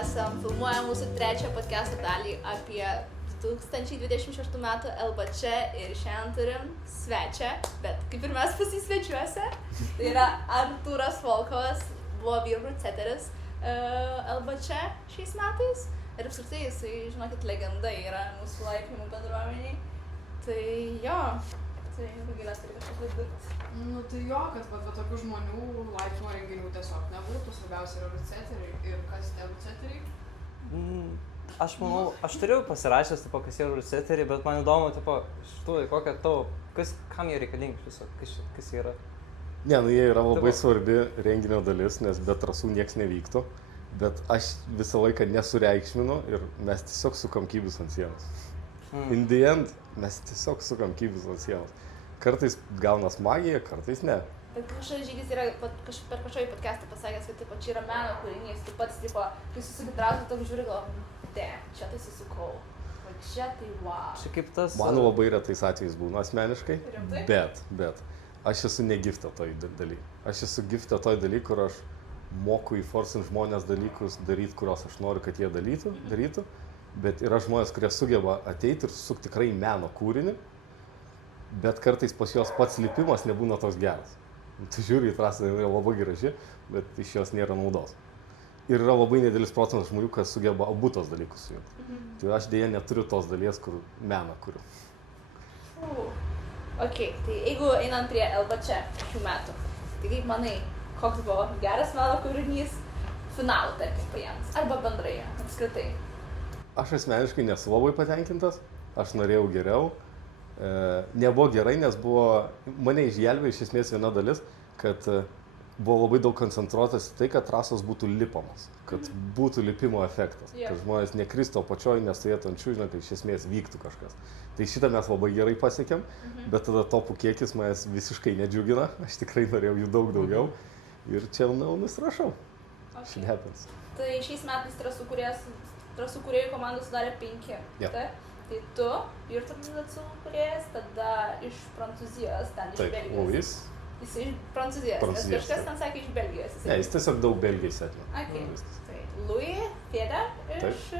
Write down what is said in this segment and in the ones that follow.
esam filmuoja mūsų trečią podcast'o dalį apie 2026 metų LBC ir šiandien turim svečią, bet kaip ir mes pasisvečiuose, tai yra Artūras Volkovas, buvo vyrų ceteris LBC šiais metais ir apskritai jisai, žinokit, legenda yra mūsų laipimų bendruomeniai, tai jo, tai Rugilės turi kažkaip vidurti. Nu tai jo, kad va tokių žmonių laipsnio renginių tiesiog nebūtų, svarbiausia yra ruceteriai. Ir kas tie ruceteriai? Aš manau, aš turėjau pasirašęs, tipo, kas yra ruceteriai, bet man įdomu, tipo, šitų, kokia tavo, kam jie reikalingi viso, kas jie yra? Ne, nu jie yra labai svarbi renginio dalis, nes be trasų nieks nevyktų, bet aš visą laiką nesureikšminu ir mes tiesiog sukam kybus ant sienos. In the end, mes tiesiog sukam kybus ant sienos. Kartais gaunas magija, kartais ne. Bet kažkoks žygis yra per kažkokį podcastą pasakęs, kad tipo, čia yra meno kūrinys, tu pats, tipo, kai susikitrausi, toks žiūri, čia tai susukau, o čia tai wow. Čia kaip tas... Man labai retais atvejais būna asmeniškai, bet aš esu ne giftė toj daly. Aš esu giftė toj daly, kur aš moku įforsint žmonės dalykus daryti, kuriuos aš noriu, kad jie darytų, bet yra žmonės, kurie sugeba ateiti ir susukti tikrai meno kūrinį, bet kartais pas jos pats lipimas nebūna toks geras. Tu žiūri į trasą, yra labai graži, bet iš jos nėra naudos. Ir yra labai nedidelis procentas žmonių, kas sugeba abu tos dalykus sujungti. Tai aš dėja neturiu tos dalies, kur meną kuriu. Ok, tai jeigu einant prie LBC šių metų, tai kaip manai, koks buvo geras meno kūrinys finalų, tarkim, paėmus, arba bendrai, apskritai? Aš asmeniškai nesu labai patenkintas, aš norėjau geriau. Nebuvo gerai, nes mane išgelbėjo iš esmės viena dalis, kad buvo labai daug koncentruotas į tai, kad trasos būtų lipamos, kad būtų lipimo efektas, kad žmonės nekristų apačioj, nestovėtų ant čiužinio, kad iš esmės vyktų kažkas. Tai šitą mes labai gerai pasiekėm, bet tada topų kiekis manęs visiškai nedžiugina, aš tikrai norėjau jų daug daugiau ir čia nusirašau. Shit happens. Tai šiais metais trasų kūrėjų komandų sudarė 5. Tai tu, virtualizacijų kūrėjas, tada iš Prancūzijos, ten iš Belgijos. Taip, Luis. Jis iš Prancūzijos, nes kažkas ten sakė iš Belgijos. Ne, jis tiesiog daug Belgijos atėjo. Okay. Tai Louis Fede iš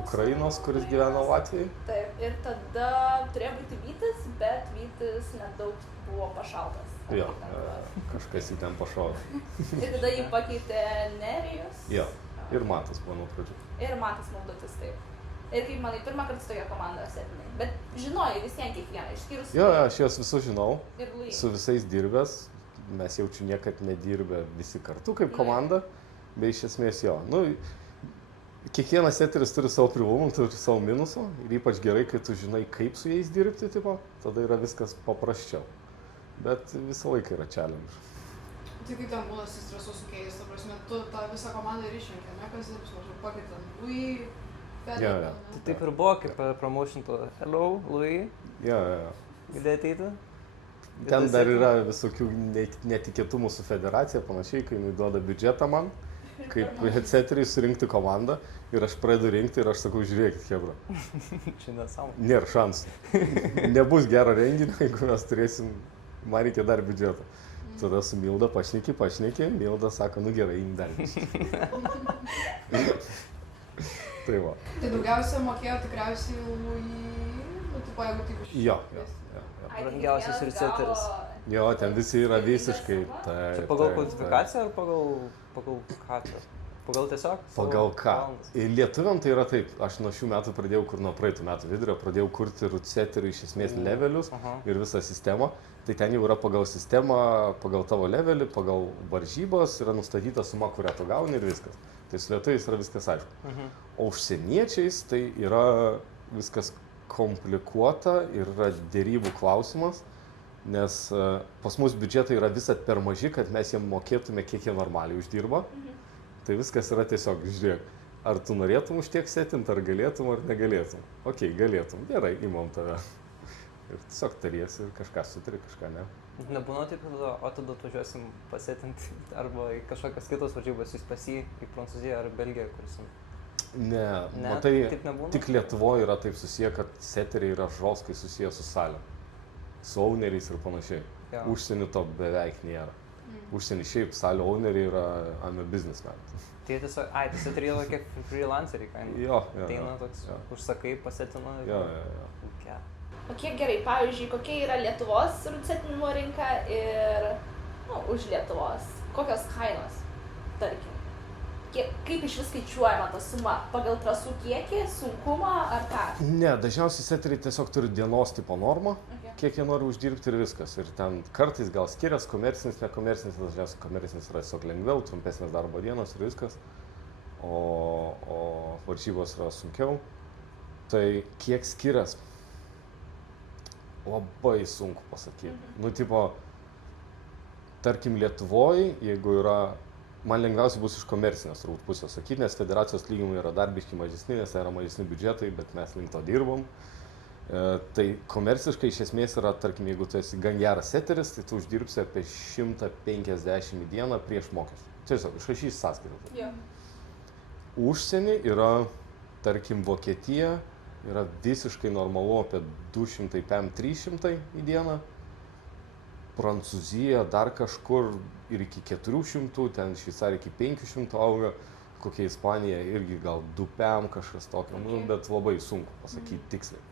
Ukrainos, kuris gyvena Latvijai. Taip, ir tada turėjo būti Vytis, bet Vytis nedaug buvo pašautas. Jo, kažkas jį ten pašaudė. Ir tada jį pakeitė Nerijus. Jo, ir Matas buvo nuo pradžių. Ir Matas Maldutis, taip. Ir kaip manai, pirmą kartą su tokia komanda setinai, bet žinojai vis tiek kiekvieną, išskyrus... Jo, aš juos visus žinau, su visais dirbęs, mes jaučiu niekad nedirbę visi kartu kaip komanda, bet iš esmės jo. Nu, kiekvienas seteris turi savo privalumų, turi savo minusų ir ypač gerai, kai tu žinai, kaip su jais dirbti, tipo, tada yra viskas paprasčiau, bet visą laiką yra challenge. Tai kaip ten būna su stresu sukėjus, ta prasme, tu tą visą komandą ir išrenki, ne, kas dirbs, maždaug pakeitant Louis, Jo. Tai taip ir buvo, kaip promotion to hello, Louis. Jo. Gali ateiti? Ten dar yra visokių netikėtumų su federacija, panašiai, kai jinai duoda biudžetą man, kaip headseteriai surinkti komandą ir aš pradedu rinkti ir aš sakau, žiūrėkit, hebra. Čia nesąmonė. Nėra šansų. Nebus gero renginio, jeigu mes turėsim, man reikia dar biudžeto. Tada su Milda pašneki, Milda sako, nu gerai, dar. Tai va. Tai daugiausia mokėjo tikriausiai Louis, nu tipo, jeigu taip iš... Jo. Brangiausias ruceteris. Jo, ten visi yra visiškai. Čia pagal kvalifikaciją ar pagal ką čia? Pagal tiesiog? Pagal ką? Lietuviam tai yra taip, aš nuo šių metų pradėjau, nuo praeitų metų vidurio, pradėjau kurti ruceterių iš esmės levelius ir visą sistemą. Tai ten jau yra pagal sistemą, pagal tavo levelį, pagal varžybos, yra nustatyta suma, kurią tu gauni ir viskas. Tai su lietuviais yra viskas aišku. O užsieniečiais tai yra viskas komplikuota ir yra dėrybų klausimas, nes pas mus biudžetai yra visat per maži, kad mes jiem mokėtume, kiek jie normaliai uždirba. Tai viskas yra tiesiog, žiūrėk, ar tu norėtum už tiek setint, ar galėtum, ar negalėtum. Ok, galėtum, gerai, imam tave. Ir tiesiog tariesi ir kažką sutari, kažką ne. Nebūna taip, o tada atvažiuosim pasetinti arba į kažkokias kitos varžybas, jūs pas jį į Prancūziją ar Belgiją, kuris... Ne, matai, tik Lietuvoje yra taip susiję, kad seteriai yra žoskai susiję su salė, su owneriais ir panašiai. Užsienį to beveik nėra. Užsienį šiaip salė owneriai yra I'm a businessman. Tai tiesiog, tiesiog turėjo tokie freelanceriai, kaina. Jo. Ateina toks, užsakai, pasetina. Jo. Okay. O kiek gerai, pavyzdžiui, kokia yra Lietuvos rūdsetinimo rinka ir, už Lietuvos, kokios kainos, tarkim. Kaip iš vis skaičiuojama ta suma? Pagal trasų kiekį, sunkumą ar ką? Ne, dažniausiai seteriai tiesiog turi dienos tipo normą, kiek jie nori uždirbti ir viskas. Ir ten kartais gal skiriasi komercinis, nekomercinis, dažniausiai komercinis yra tiesiog lengviau, trumpesnės darbo dienos ir viskas, o varžybos yra sunkiau. Tai kiek skiriasi? Labai sunku pasakyti. Nu, tipo, tarkim Lietuvoje, jeigu yra, man lengviausiai bus iš komercinės turbūt pusės sakyti, nes federacijos lygimai yra dar biški mažesni, nes yra mažesni biudžetai, bet mes link to dirbam. Tai komerciškai iš esmės yra, tarkim, jeigu tu esi gan geras seteris, tai tu uždirbsi apie 150 į dieną prieš mokesčius. Tiesiog, išrašysi sąskaitą. Užsienį yra, tarkim, Vokietija, yra visiškai normalu apie 200-300 į dieną. Prancūzija dar kažkur ir iki 400, ten Šveicarija iki 500 auga, kokia Ispanija irgi gal 2 kažkas tokio, bet labai sunku pasakyti tiksliai.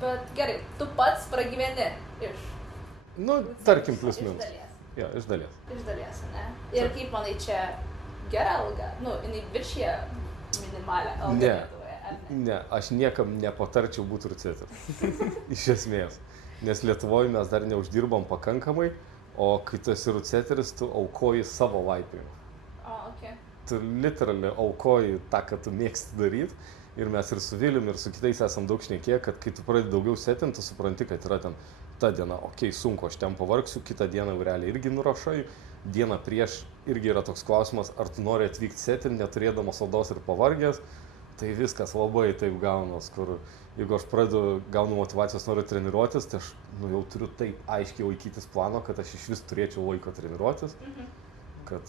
Bet gerai, tu pats pragyveni iš... Nu, tarkim, plius minus. Iš dalies. Jo, iš dalies. Iš dalies, ne? Ir kaip manai, čia gera alga? Nu, jinai viršija minimalę algą Lietuvoje, ar ne? Ne, aš niekam nepatarčiau būti rūdseteriu. Iš esmės. Nes Lietuvoje mes dar neuždirbam pakankamai, o kai tu esi rūdseteris, tu aukoji savo laipėjimą. Tu literaliai aukoji tą, ką tu mėgsti daryti. Ir mes ir su Vilium, ir su kitais esam daug šnekėję, kad kai tu pradedi daugiau setinti, tu supranti, kad yra ten ta diena, sunku, aš ten pavargsiu, kitą dieną realiai irgi nurašai, dieną prieš irgi yra toks klausimas, ar tu nori atvykti setinti, neturėdamas odos ir pavargęs, tai viskas labai taip gaunas, kur jeigu aš pradedu gaunu motyvacijos, noriu treniruotis, tai aš jau turiu taip aiškiai laikytis plano, kad aš iš vis turėčiau laiko treniruotis, kad,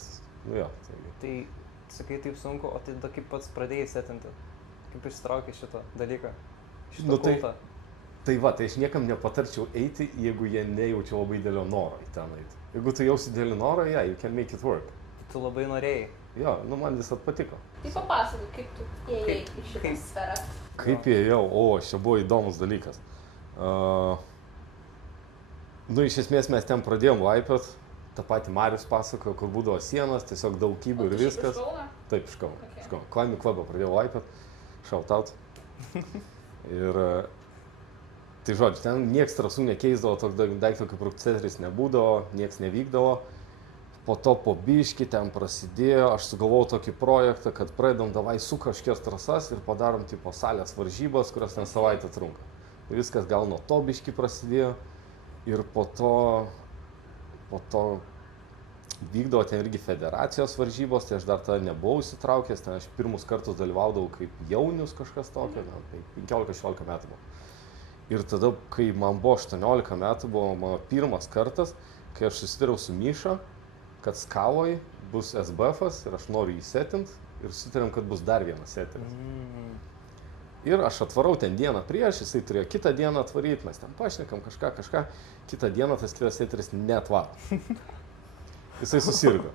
Tai, sakai, taip sunku, o tai kaip pats pradėjai setinti? Kaip išsitraukė šitą dalyką? Šitą kultą? Tai aš niekam nepatarčiau eiti, jeigu jie nejaučia labai didelio noro į ten eiti. Jeigu tu jausi didelį norą, you can make it work. Tu labai norėjai? Jo, man visat patiko. Tai papasakok, kaip tu ėjai į šitą sferą. Kaip ėjau? Čia buvo įdomus dalykas. Iš esmės mes ten pradėjom laipiot, tą patį Marius pasakojo, kur būdavo sienos, tiesiog daug kybų ir viskas. Iš Kauno? Taip, iš Kauno. Climbing Club'ą pradėjau laipiot. Shout out. Ir tai žodžiu, ten nieks trasų nekeisdavo, tokio daikto kaip rūdseteris nebūdavo, nieks nevykdavo. Po to po biškį ten prasidėjo, aš sugalvojau tokį projektą, kad pradedam davai su kažkokias trasas ir padarom tipo salės varžybas, kurios ten savaitę trunka. Ir viskas gal nuo to biškį prasidėjo ir po to vykdavo ten irgi federacijos varžybos, tai aš dar tada nebuvau įsitraukęs, ten aš pirmus kartus dalyvaudavau kaip jaunius kažkas tokio, tai 15-16 metų buvo. Ir tada, kai man buvo 18 metų, buvo mano pirmas kartas, kai aš susidariau su Miša, kad Skaloj bus SBF'as ir aš noriu jį setint ir sutarėm, kad bus dar vienas seteris. Ir aš atvarau ten dieną prieš, jisai turėjo kitą dieną atvaryti, mes ten pašnekam kažką, kitą dieną tas kitas seteris neatvaro. Jisai susirgo.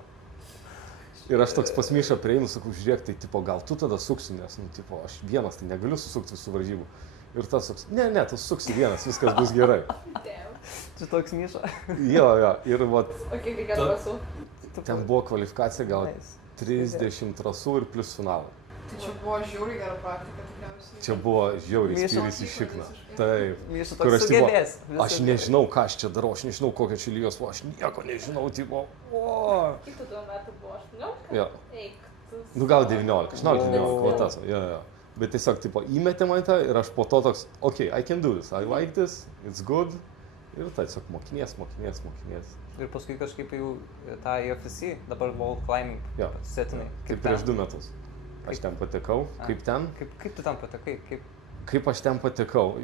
Ir aš toks pas Mišą prieinu, sakau, žiūrėk, tai tipo, gal tu tada suksi, nes, aš vienas, tai negaliu susukti visų varžybų. Ir tas suks, ne, tu suksi vienas, viskas bus gerai. Čia toks Miša? Jo, ir vat... O kiek reikia trasų? Ten buvo kvalifikacija gal 30 trasų ir plius finalą. Tai čia buvo žiauriai gera praktika tikriausiai. Čia buvo žiauriai spyris į šikną. Taip. Miša toks sugebės. Aš nežinau, ką aš čia darau, aš nežinau, kokia čia lygos, aš nieko nežinau, tipo, Kiek tu tuo metu buvo, 18? Jo. Eik, tu... Gal 19, 18-19, va tas, jo. Bet tiesiog, tipo, įmetė man tą ir aš po to toks, I can do this, I like this, it's good. Ir tai tiesiog mokinies. Ir paskui kažkaip jau tą UFC, dabar World Climbing, setinai. Kaip prieš 2 metus. Aš ten patekau, kaip ten. Kaip tu ten patekai? Kaip aš ten patekau?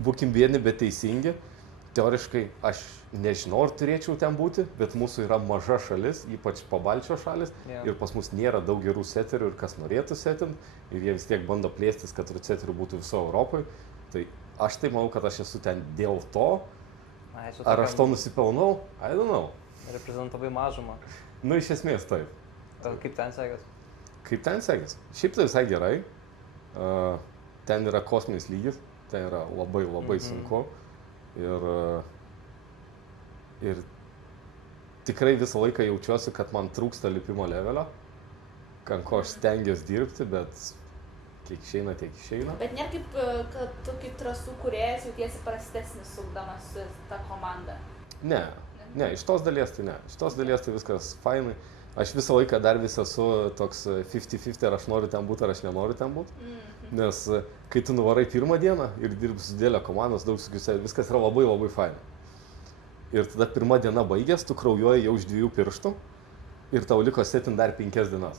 Būkim vieni, bet teisingi. Teoriškai aš nežinau, ar turėčiau ten būti, bet mūsų yra maža šalis, ypač Pabalčio šalis. Ir pas mus nėra daug gerų seterių ir kas norėtų setint. Ir jie vis tiek bando plėstis, kad rūdseterių būtų viso Europoje. Tai aš tai manau, kad aš esu ten dėl to. Ar aš to nusipelnau? I don't know. Reprezentavai mažumą. Iš esmės taip. Kaip ten sekės? Kaip ten sekės? Šiaip tai visai gerai. Ten yra kosminis lygis, ten yra labai sunku. Ir tikrai visą laiką jaučiuosi, kad man trūksta lipimo levelio, ant ko aš stengiuosi dirbti, bet kiek išeina, tiek išeina. Bet nėra kaip, kad tu kaip trasų kūrėjas jautiesi prastesnis sukdamas su ta komanda. Ne, iš tos dalies tai ne. Iš tos dalies tai viskas fainai. Aš visą laiką dar vis esu toks 50-50, ar aš noriu ten būti, ar aš nenoriu ten būti. Nes kai tu nuvarai pirmą dieną ir dirbi su didelė komandos, daug sukiusiai, viskas yra labai fainai. Ir tada pirma diena baigės, tu kraujuoji jau iš 2 pirštų ir tau liko setin dar 5 dienas.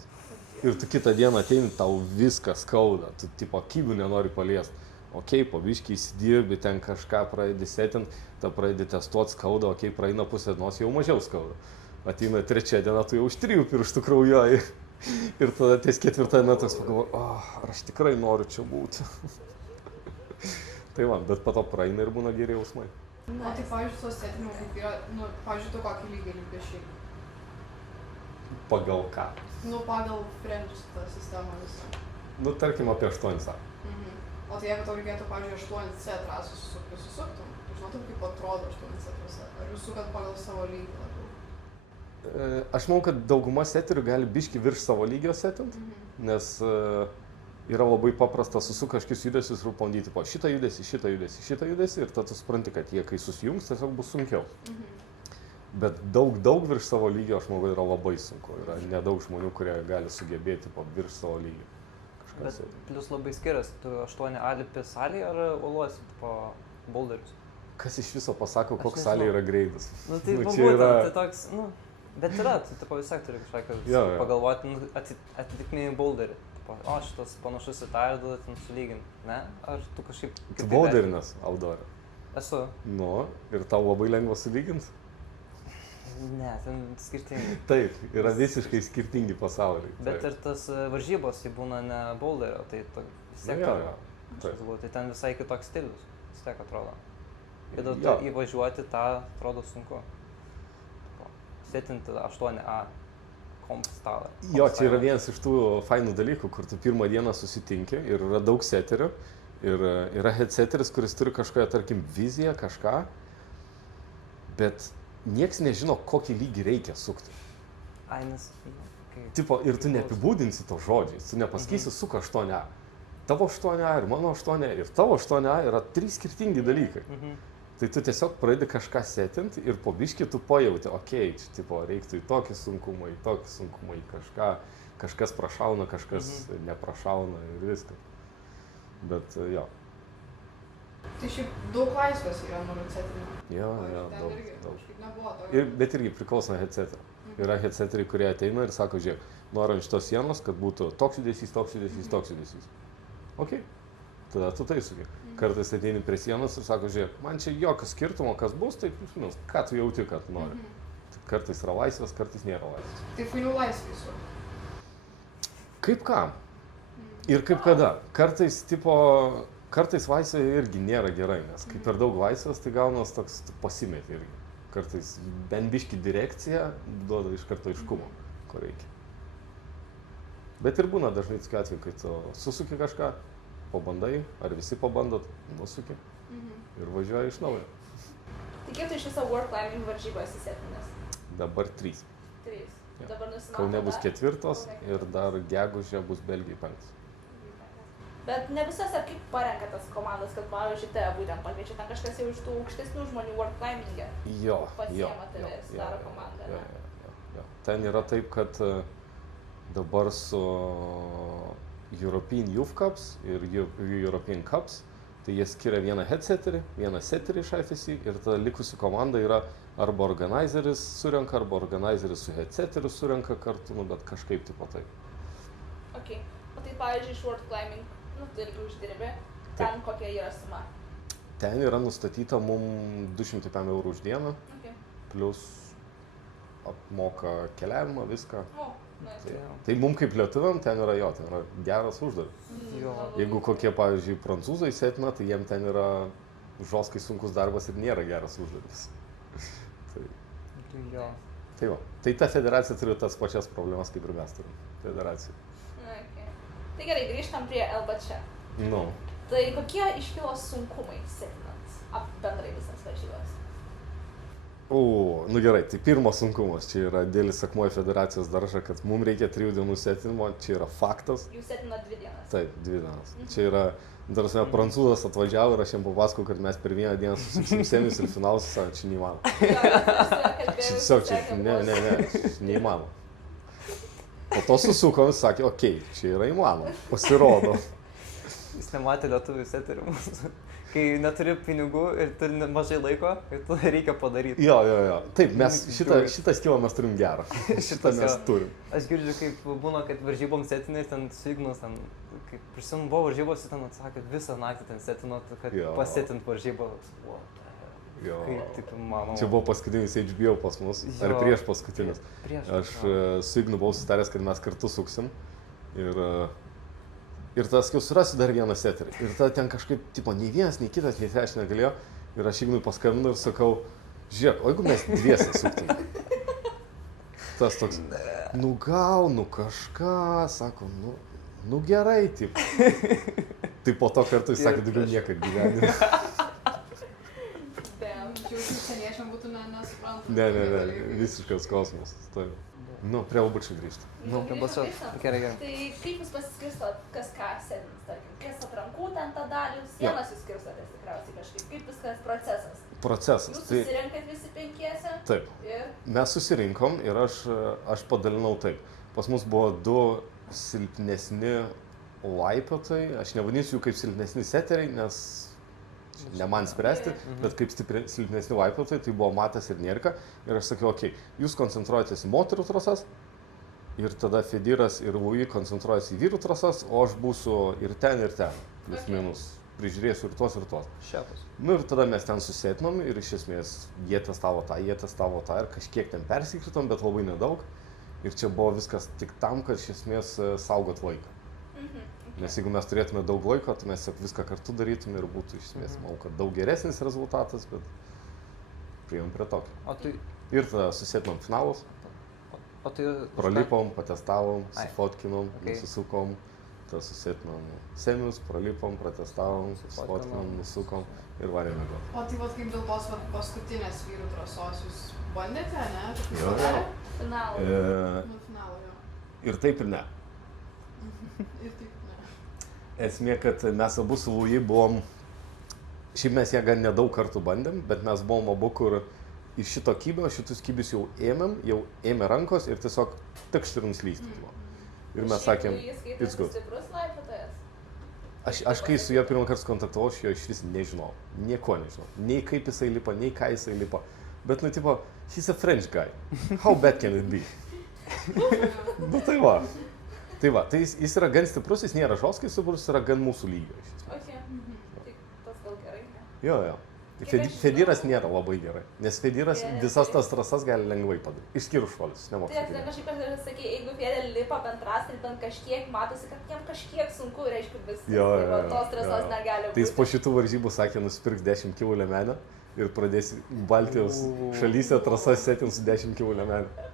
Ir tu kitą dieną ateini, tau viskas skauda, tu tipo kybių nenori paliesti. Ok, po biškį įsidirbi, ten kažką pradedi setint, ta pradedi testuoti, skauda, ok, praeina pusę dienos, jau mažiau skauda. Ateina 3 diena, tu jau iš 3 pirštų kraujuoji. Ir tada ties 4 diena toks pagalvoji, ar aš tikrai noriu čia būti. Tai man, bet po to praeina ir būna geri jausmai. O tai, pavyzdžiui, su setinimu, kaip yra, pavyzdžiui, tu kokį lygį lipi šiaip? Pagal ką? Pagal friendus tą sistemą visą. Tarkim apie 8 sako. O tai jeigu tau reikėtų, pavyzdžiui, 8C trasų susuktum, tu žinotum, kaip atrodo 8C trasa? Ar jūs sukat pagal savo lygį labiau? Aš manau, kad dauguma seterių gali biški virš savo lygio setint, nes yra labai paprasta susuk kažkokius judesius ir pabandyti po šitą judesį ir tada tu supranti, kad jie kai susijungs, tiesiog bus sunkiau. Bet daug virš savo lygio, aš manau, yra labai sunku. Yra nedaug žmonių, kurie gali sugebėti virš savo lygio. Bet plius labai skiriasi, tu 8A lipi salėje ar uoluosi po boulderius? Kas iš viso pasako, koks salėje yra greitis? Tai būtent, tai toks, bet yra, tu vis tiek turi kažką pagalvoti, atitikmėjai boulderį. Šitas panašus į tą ir tada ten sulyginti, ne? Ar tu kažkaip... Tu boulderinės, Aldorė? Esu. Ir tau labai lengva sulyginti? Ne, ten skirtingi. Taip, yra visiškai skirtingi pasauliai. Bet ir tas varžybos, tai būna ne boulderio, tai vis tiek tai ten visai kitoks stilius, vis tiek atrodo. Ir tu įvažiuoti tą atrodo sunku. Setinti 8A komp stalą. Čia yra vienas iš tų fainų dalykų, kur tu pirmą dieną susitinki ir yra daug seterių. Ir yra headseteris, kuris turi kažkokią, tarkim, viziją, kažką. Bet nieks nežino, kokį lygį reikia sukti. Ir tu neapibūdinsi to žodžiais, tu nepasakysi suk 8A. Tavo 8A ir mano 8A ir tavo 8A yra 3 skirtingi dalykai. Tai tu tiesiog pradedi kažką setint ir po biškį tu pajauti, okei, reiktų į tokį sunkumą, kažkas prašauna, kažkas neprašauna ir viskas. Bet jo. Tai šiaip daug laisvės yra nuo headsetinio. Jo, daug. Kažkaip nebuvo to. Bet irgi priklauso nuo headseterio. Yra headseteriai, kurie ateina ir sako, žiūrėk, noriu ant šitos sienos, kad būtų toks judesys. Okei, tada tu tai suki. Kartais ateini prie sienos ir sako, žiūrėk, man čia jokio skirtumo, kas bus, tai ką tu jauti, kad nori. Kartais yra laisvės, kartais nėra laisvės. Tai fainiau laisvės su. Kaip kam? Ir kaip kada? Kartais laisvė irgi nėra gerai, nes kai per daug laisvės, tai gaunas toks pasimeti irgi. Kartais bent biški direkcija duoda iš karto aiškumo, ko reikia. Bet ir būna dažnai tokiu atveju, kai tu susuki kažką, pabandai, ar visi pabandot, nusuki ir važiuoji iš naujo. Tai kiek tu iš viso world climbing varžybos įsetinės? Dabar 3. 3. Dabar nusimato Kaune bus 4 ir dar gegužė bus Belgijai 5. Bet ne visas ar kaip parenka tas komandas, kad pavyzdžiui tave būtent pakviečia, ten kažkas jau iš tų aukštesnių žmonių world climbing'e pasiema tave ir sudaro komandą, ne? Ten yra taip, kad dabar su European Youth Cups ir European Cups, tai jie skiria vieną seterį iš IFSC ir tada likusi komanda yra arba organizeris surenka, arba organizeris su headseteriu surenka kartu, bet kažkaip tipo taip. Ok, o tai pavyzdžiui iš world climbing, tu irgi uždirbi, ten kokia yra suma? Ten yra nustatyta mum 205 € už dieną, plus apmoka keliavimą, viską. Tai mum kaip lietuviam ten yra geras uždarbis. Jeigu kokie, pavyzdžiui, prancūzai setina, tai jiem ten yra žoskai sunkus darbas ir nėra geras uždarbis. Tai va. Tai ta federacija turi tas pačias problemas, kaip ir mes turim. Federacija. Okay. Tai gerai, grįžtam prie LBČ. Nu. Tai kokie iškilo sunkumai setinant bendrai visas varžybas? Nu gerai, tai pirmas sunkumas, čia yra dėlis akmuo į federacijos daržą, kad mums reikia 3 dienų setinimo, čia yra faktas. Jūs setinat 2 dienas? Taip, 2 dienas. Čia yra, darasme, prancūzas atvažiavo ir aš jam papasakau, kad mes per 1 dieną susiksim semius ir finalus, sako, čia neįmanoma. Tiesiog čia, ne, neįmanoma. Po to susukom, sakė, okei, čia yra įmanoma, pasirodo. Jis nematė lietuvių seterių. Kai neturi pinigų ir turi mažai laiko, ir tu reikia padaryti. Jo. Taip, mes šitą skilą mes turim gerą. Šitą mes turim. Aš girdžiu, kaip būna, kad varžybom setinai, ten Signas, ten, kaip prisimenu, buvo varžybos, ten atsakė, visą naktį ten setino, kad pasetint varžybos. Kaip taip manau. Čia buvo paskutinis HBO pas mus, ar prieš paskutinis. Aš su Ignu buvau sutaręs, kad mes kartu suksim. Ir tada sakiau, surasiu dar vieną seterį. Ir tada ten kažkaip, tipo, nei vienas, nei kitas, nei trečia negalėjo. Ir aš Ignui paskambinu ir sakau, žiūrėk, o jeigu mes dviese suktume? Tas toks, nu gal, nu kažką, sako, nu gerai, taip. Tai po to kartu jis sakė, daugiau niekad gyvenime. Jūsų seniečiam būtų nesuprantama. Ne, visiškas kosmosas. Nu, prie LBČ grįžti. Grįžtam. Gerai. Tai kaip jūs pasiskirstot, kas ką sėdins, tarkim, kas atrankų ten tą dalį, sienas jūs skirstotės tikriausiai kažkaip, kaip viskas procesas? Procesas. Jūs susirinkat visi 5? Taip. Mes susirinkom ir aš padalinau taip. Pas mus buvo 2 silpnesni laipiotojai, aš nevadinsiu jų kaip silpnesni seteriai, nes ne man spręsti, bet kaip silpnesni laipiotojai, tai buvo Matas ir Nerika. Ir aš sakiau, okei, jūs koncentruojatės į moterų trasas ir tada Fediras ir Lui koncentruojasi į vyrų trasas, o aš būsiu ir ten, plius minus, prižiūrėsiu ir tuos. Šefas. Nu ir tada mes ten susėtinom ir iš esmės jie testavo tą ir kažkiek ten persikritom, bet labai nedaug. Ir čia buvo viskas tik tam, kad iš esmės saugot laiką. Nes jeigu mes turėtume daug laiko, tai mes viską kartu darytume ir būtų iš esmės, manau, kad daug geresnis rezultatas, bet priėjom prie tokio. Ir tada susėtinom finalus, pralipom, patestavom, sufotkinom, nusisukom, tada susėtinom semius, pralipom, pratestavom, sufotkinom, nusukom ir varėme gal. O tai vat kaip dėl tos paskutinės vyrų trasos jūs bandėte, ne? Jo. Finalą. Finalą, jo. Ir taip ir ne. Ir taip. Esmė, kad mes abu su Lui buvom, šiaip mes ją gan nedaug kartų bandėm, bet mes buvom abu, kur iš šito kybio, šitus kybius jau ėmė rankos ir tiesiog tikšt ir nuslysti. Ir mes sakėm, it's good. Stiprus laipiotojas? Aš kai su juo pirmą kartą kontaktavau, aš jo iš vis nežinau, nieko nežinau. Nei kaip jisai lipa, nei ką jisai lipa. Bet, tipo, he's a French guy. How bad can it be? Tai va, tai jis yra gan stiprus, jis nėra žoskai stiprus, jis yra gan mūsų lygio iš esmės. Tai tas gal gerai, ne? Jo. Fediras nėra labai gerai, nes Fediras visas tas trasas gali lengvai padaryti, išskyrus šuolius, nemoka. Tai aš kažkaip sakai, jeigu Federer lipa bent trasą ir bent kažkiek, matosi, kad jam kažkiek sunku, reiškia viskas, tai tos trasos negali būti. Tai jis po šitų varžybų sakė, nusipirk 10 kg liemenę ir pradės Baltijos šalyse trasas setint su 10 kg liemenę.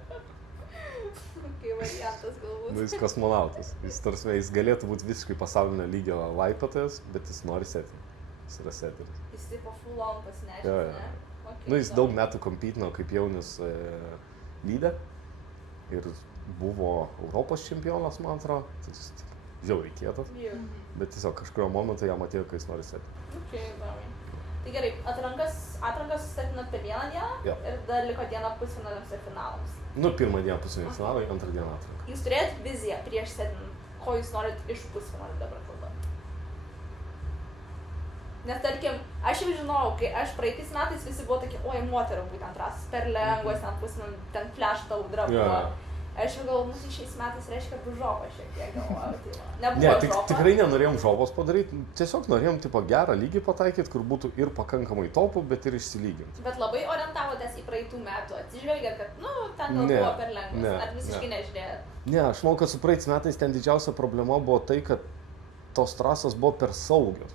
Variantas galbūt. Jis kosmonautas. Jis galėtų būti visiškai pasaulinio lygio laipiotojas, bet jis nori setinti. Jis yra seteris. Jis tipo full on pasinešęs, ne? Okay, jis daug metų kompytino kaip jaunis lydė ir buvo Europos čempionas, man atrodo. Tai jis žiauriai kietas. Bet tiesiog kažkurio momentu jam atėjo, kai jis nori setinti. Okay, tai gerai, atrankas susetinat per 1 dieną ir dar liko diena pusfinaliams ir finalams. Pirmą dieną pusfinaliai finalai, antrą dieną atranka. Jūs turėjot viziją prieš setinant, ko jūs norit iš pusfinalių dabar kalbant? Nes tarkim, aš jau žinojau, kai aš praeitais metais visi buvo tokie, oi, moterų būtent rasis per lengvas, ten pusfinalių, ten flešta audra buvo. Aš jau galvoju, tai šiais metais reiškia žopą šiek tiek galvoju. Ne, tikrai nenorėjom žopos padaryti, tiesiog norėjom gerą lygį pataikyti, kur būtų ir pakankamai topų, bet ir išsilyginti. Bet labai orientavotės į praeitų metų, atsižvelgiat, kad, ten gal buvo per lengvas, ar visiškai nežiūrėjot? Ne, aš manau, kad su praeitais metais ten didžiausia problema buvo tai, kad tos trasos buvo per saugios.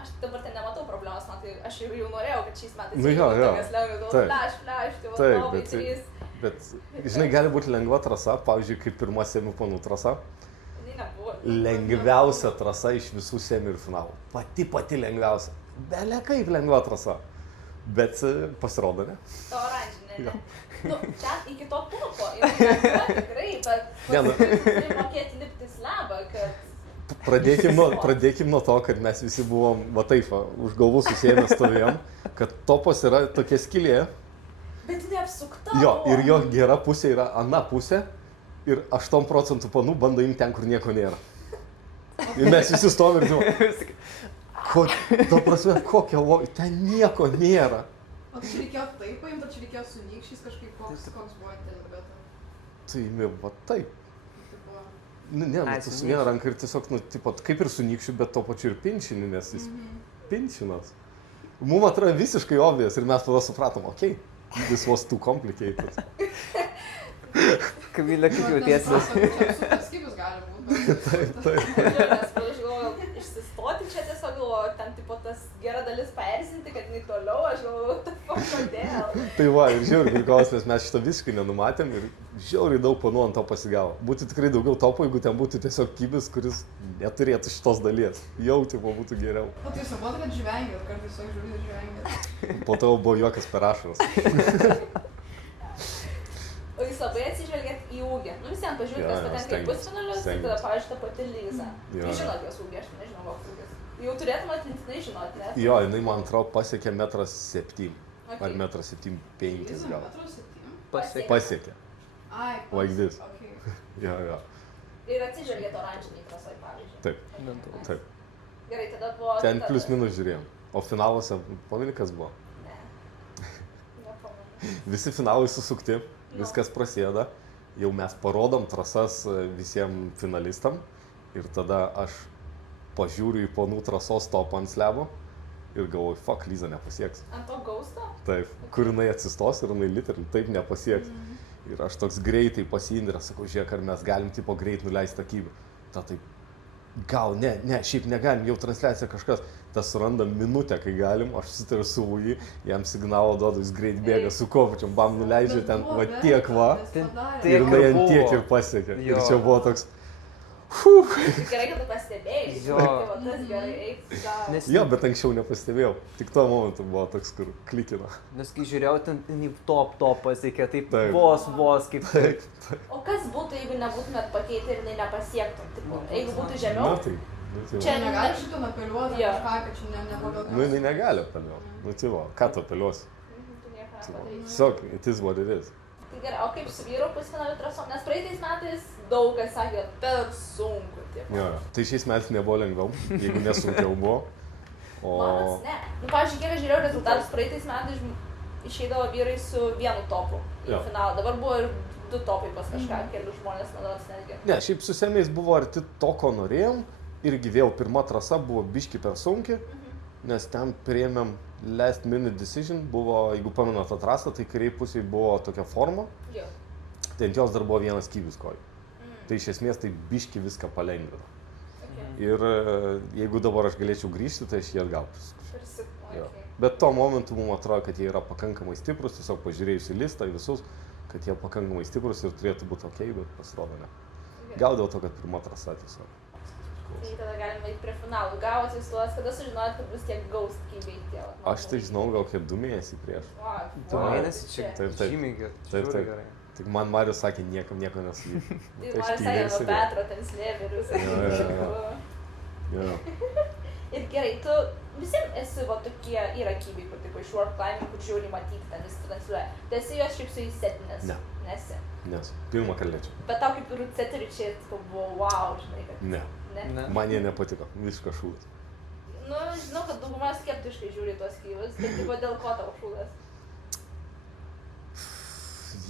Aš dabar ten nematau problemos, man tai aš jau norėjau, kad šiais metais tokias lengvas, fleš, tai labai 3. Bet, žinai, gali būti lengva trasa, pavyzdžiui, kaip pirma semifinalų trasa. Lengviausia trasa iš visų semi ir finalų. Pati lengviausia. Belė kaip lengva trasa. Bet pasirodo, ne? To oranžinė, ne? Nu, čia iki to topo, jau tikrai, bet turi mokėti lipti slabą, kad... Pradėkim nuo to, kad mes visi buvom, va taip, už galvų susėmę stovėjom, kad topas yra tokia skylė. Bet neapsukta. Jo, ir jo gera pusė yra ana pusė ir 8% panų bando imti ten, kur nieko nėra. Ir mes visi stovim ir žinoma, ta prasme, kokia logika, ten nieko nėra. O čia reikėjo taip paimti, čia reikėjo su nykščiais kažkaip, koks buvo telebeta. Tai, va taip. Ne, tu su viena ranka ir tiesiog, tipo, kaip ir su nykščiu, bet to pačiu ir pinčini, nes jis pinčinas. Mums atrodo visiškai obvious ir mes tada supratom, okei, this was too complicated. Kamilė, kaip jautiesi? Čia skybis gali būti. Taip. Nes aš galvoju, išsistoti čia tiesiog galvoju, ten tipo tas gera dalis paerzinti, kad jinai toliau, aš galvoju, kodėl. Tai va, ir žiauriai prikolas, nes mes šitą visiškai nenumatėm ir žiauriai daug panų ant to pasigavo. Būtų tikrai daugiau topo, jeigu ten būtų tiesiog kybis, kuris neturėtų šitos dalies. Jau tipo būtų geriau. O tai suprantu, kad žvengėt, kartais tiesiog žuvis žvengėt. Po to buvo juokas per ašaras. O jūs labai atsižvelgėt į ūgį. Nu visiems pažiūrėt, kas patenka į pusfinalius, ir tada, pavyzdžiui, ta pati Liza. Jūs žinot jos ūgį, aš nežinau, koks ūgis. Jau turėtum atmintinai žinoti, ne? Jo, jinai man atrodo pasiekė 1,7 m. Ar 1,75 m gal. 1,7 m? Pasiekė. Ai, Like this. Okay. Jo. Ir atsižvelgėt oranžiniai trasoj, pavyzdžiui. Taip. Gerai, tada buvo... Ten plius minus žiūrėjom. O finaluose, pameni, kas buvo? Ne. Nepamenu. Visi finalai susukti, viskas prasideda. Jau mes parodom trasas visiems finalistam. Ir tada aš pažiūriu į ponų trasos topą ant slebo. Ir galvoju, fuck, Liza nepasieks. Ant to gausto? Taip, kur jinai atsistos ir jinai literally taip nepasieks. Ir aš toks greitai pasiindrė, sakau, žiūrėk, ar mes galim tipo greit nuleisti akybę. Ta taip, gal ne, šiaip negalim, jau transliacija kažkas. Tas surandam minutę, kai galim, aš susitariu su Lui, jam signalą duodu, jis greit bėga su kopačiom, bam, nuleidžiu ten, va tiek va. Ir jinai ant tiek ir pasiekė. Ir čia buvo toks... Gerai, kad tu pastebėjai. Jo. Tai tas gerai, eik. Jo, bet anksčiau nepastebėjau. Tik tuo momentu buvo toks, kur klikina. Nes kai žiūrėjau, ten top pasiekė, taip Taip. vos kaip taip. O kas būtų, jeigu nebūtumėt pakeitę ir jinai nepasiektum? Tipo, jeigu būtų žemiau? Na tai. Čia Čia negali šito apeliuoti, Jo. kažką, kad čia nepagal... Nu, jinai negali apeliuoti. Nu, tai va, ką tu apeliuosi? Tu nieko nepadarysi. Tiesiog, it is what it is. Tai gerai, o kaip su vyru pusfinaliu trasom? Nes praeitais metais daug kas sakė, per sunku. Tipo. Jo. Tai šiais metais nebuvo lengviau, jeigu nesunkiau buvo. O... Manas ne. Nu, pavyzdžiui, kiek aš žiūrėjau rezultatus, praeitais metais išeidavo vyrai su vienu topu į Jo. finalą. Dabar buvo ir 2 topai pas kažką, kelių žmonės, manau, netgi. Ne, šiaip su semiais buvo arti to, ko norėjom. Irgi vėl pirma trasa buvo biški per sunki, nes ten priėmėm last minute decision. Buvo, jeigu pamenat tą trasą, tai kairiai pusėje buvo tokia forma. Jo. Tai ant jos dar buvo vienas kybis kojų. Tai iš esmės tai biški viską palengvino. Okay. Ir jeigu dabar aš galėčiau grįžti, tai aš jį atgal. Jo. Okay. Bet tuo momentu mums atrodo, kad jie yra pakankamai stiprus, tiesiog pažiūrėjus į listą, į visus, kad jie pakankamai stiprus ir turėtų būti ok, bet pasirodo ne. Gal dėl to, kad pirma trasa tiesiog. Tai tada galime eiti prie finalų. Gavot jūs tuos, kada sužinojot, kad bus tiek ghost kybiai tie? Aš tai žinau gal kaip 2 mėnesiai prieš. Wow. 2 mėnesiai čia Taip. žymiai Taip. gerai. Tik man Marius sakė, niekam nieko nesuvyko. Ir man sakė, nuo Petro ten slėverius. Jo. Ir gerai, tu visiems esi va tokie yra kybiai, kur tipo iš work climbing, kur žiūri matyti ten visi transliuoja. Tai esi jos šiaip su įsetinės? Ne. Nesi. Nes pirmą kartą. Bet tau kaip ir ruceteriui čia buvo wow, žinai, kad... Ne. Ne? Man jie nepatiko. Visiškas šūdas. Nu, žinau, kad dauguma skeptiškai žiūri tuos kyvius, bet tipo dėl ko tau šūdas?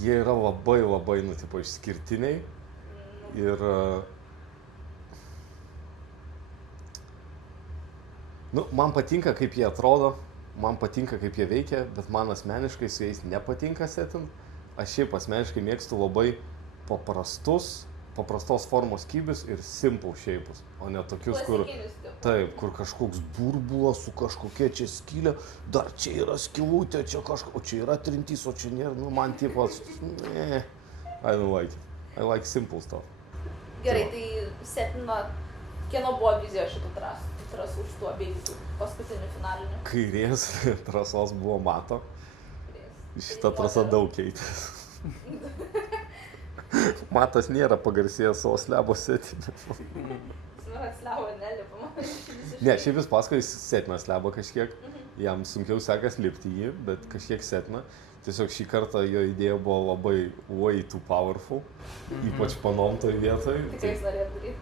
Jie yra labai, nu, tipo, išskirtiniai. Ir... Nu, man patinka, kaip jie atrodo, man patinka, kaip jie veikia, bet man asmeniškai su jais nepatinka setint. Aš šiaip asmeniškai mėgstu labai paprastus, paprastos formos kibis ir simple shape'us, o ne tokius, kur... Taip, kur kažkoks burbulas su kažkokia čia skylė, dar čia yra skylutė, čia kažko, o čia yra trintys, o čia nėra, nu man tipas, ne, I don't like it. I like simple stuff. Gerai, tai setinimo, kieno buvo vizija šitų trasų už tuo abiejų paskutinių finalinių? Kairės trasos buvo Mato. Šita trasa daug keitės. Matas nėra pagarsėjęs savo slebo setime. Slebo nelipa, man. Ne, šiaip vis paskui setina slebo kažkiek. Jam sunkiau sekas lipti jį, bet kažkiek setina. Tiesiog šį kartą jo idėja buvo labai way too powerful. Ypač panom toj vietoj. Tikrai jis norėjo daryti.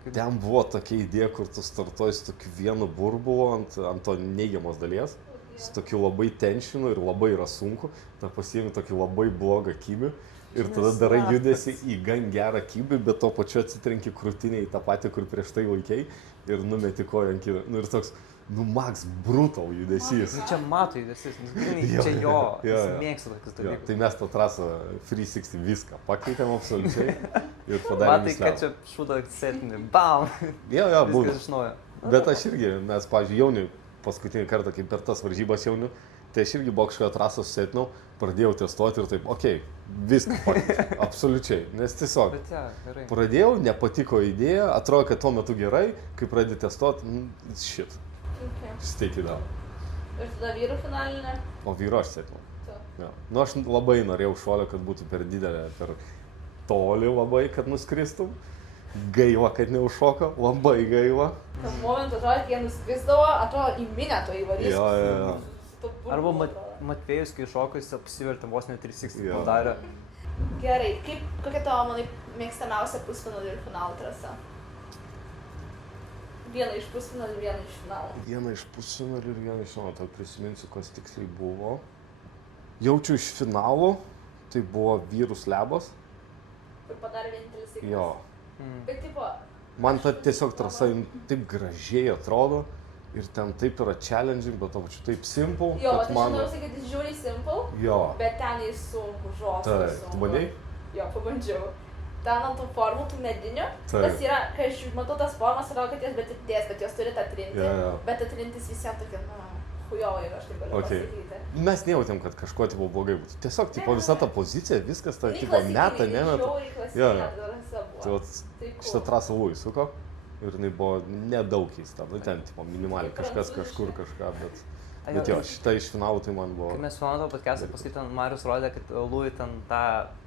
Ten buvo tokia idėja, kur tu startuoji su tokiu vienu burbulu ant to neigiamos dalies, su tokiu labai tenšinu ir labai yra sunku, tada pasiemi tokį labai blogą kibį ir tada darai judesi į gan gerą kibį, bet to pačiu atsitrenki krūtinę į tą patį, kur prieš tai laikei ir numeti koją ant kibį. Nu ir toks, nu max brutal judesys. Čia Mato judesys, čia jo, jis mėgsta tokius dalykus. Tai mes tą trasą 360 viską pakeitėm absoliučiai ir padarėm Matai, kad čia šūdo setinį, bam! Jo, būna. Viskas iš naujo. Bet aš irgi, mes, pavyzdžiui, jaunių, paskutinį kartą, kaip per tas varžybas jaunių, tai aš irgi buvo kažkokią trasą susetinau, pradėjau testuoti ir taip, okei, viską pakeitėm, absoliučiai, nes tiesiog pradėjau, nepatiko idėja, atrodo, kad tuo metu gerai, kai pradėjau testuoti, shit. Steik it out. Ir tada vyrų finalinė? O vyru aš setinau. Ja. Nu, aš labai norėjau šuolio, kad būtų per didelė, per toli labai, kad nuskristum. Gaila, kad neužšoka, labai gaila. Tam momentu atrodo, kai jie nuskrisdavo, atrodo, į minę to įvarys. Jo. Arba Matvėjus, kai šoko, jis apsivertė vos ne 360 padarė. Gerai, kokia tavo, manai, mėgstamiausia pusfinalio ir finalo trasa? Vieną iš pusfinalių, vieną iš finalų. Vieną iš pusfinalių ir vieną iš finalų. Tai prisiminsiu, kas tiksliai buvo. Jaučiu iš finalų, tai buvo vyrų slebas. Kur padarė vienintelis įkras. Jo. Bet tipo... Man ta tiesiog trasa taip gražiai atrodo ir ten taip yra challenging, bet to pačiu taip simple. Jo, tai žinau, sakyti, jis žiūri simple, bet ten jis sunku, žostas sunku. Tu bandei? Jo, pabandžiau. Ten ant tų formų, tų medinių, tas yra, kai aš matau tas formas, atrodo, kad jas betitės, bet jos turi tą trintį, bet ta trintis visiems tokia, hujovai, aš taip galiu pasakyti. Mes nejautėm, kad kažko tipo blogai būtų. Tiesiog tipo visa ta pozicija, viskas ta tipo meta, nemeta. Tai šitą trasą Lui suko ir jinai buvo nedaug keista, nu ten tipo minimaliai kažkas kažkur kažką, bet jo, šitą iš finalų tai man buvo... Kai mes filmavome tą podcastą, paskui ten Marius rodė, kad Lui ten tą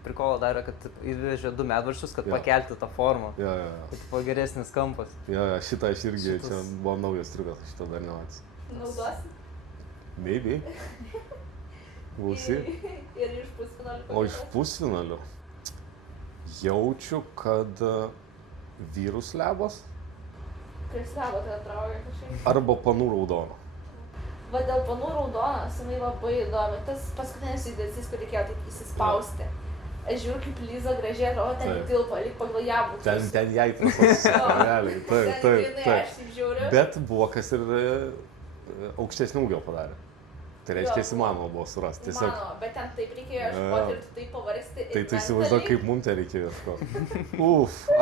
prikolą darė, kad įvežė 2 medvaršius, kad pakelti tą formą. Jo. Kad buvo geresnis kampas. Jo, šitą aš irgi, čia buvo naujas triukas, šitą dar nematęs. Naudosi? Maybe. Būsi. Ir iš pusfinalių? O iš pusfinalių jaučiu, kad vyrų slebas. Prie slebo tai atraugia kažkaip. Arba panų raudono. Va dėl panų raudonas, jinai labai įdomi. Tas paskutinis judesys, kur reikėjo taip įsispausti. Aš žiūriu, kaip Liza gražiai atrodo, ten įtilpo, lyg pagal ją būtų. Ten jai trasos, realiai, taip. Aš taip žiūriu. Bet buvo kas ir aukštesnių ūgio padarė. Tai reiškia, įmanoma buvo surasti. Įmanoma, bet ten taip reikėjo ieškoti ir tu taip pavargsti. Tai tu įsivaizduoji, kaip mums ten reikėjo ieškoti.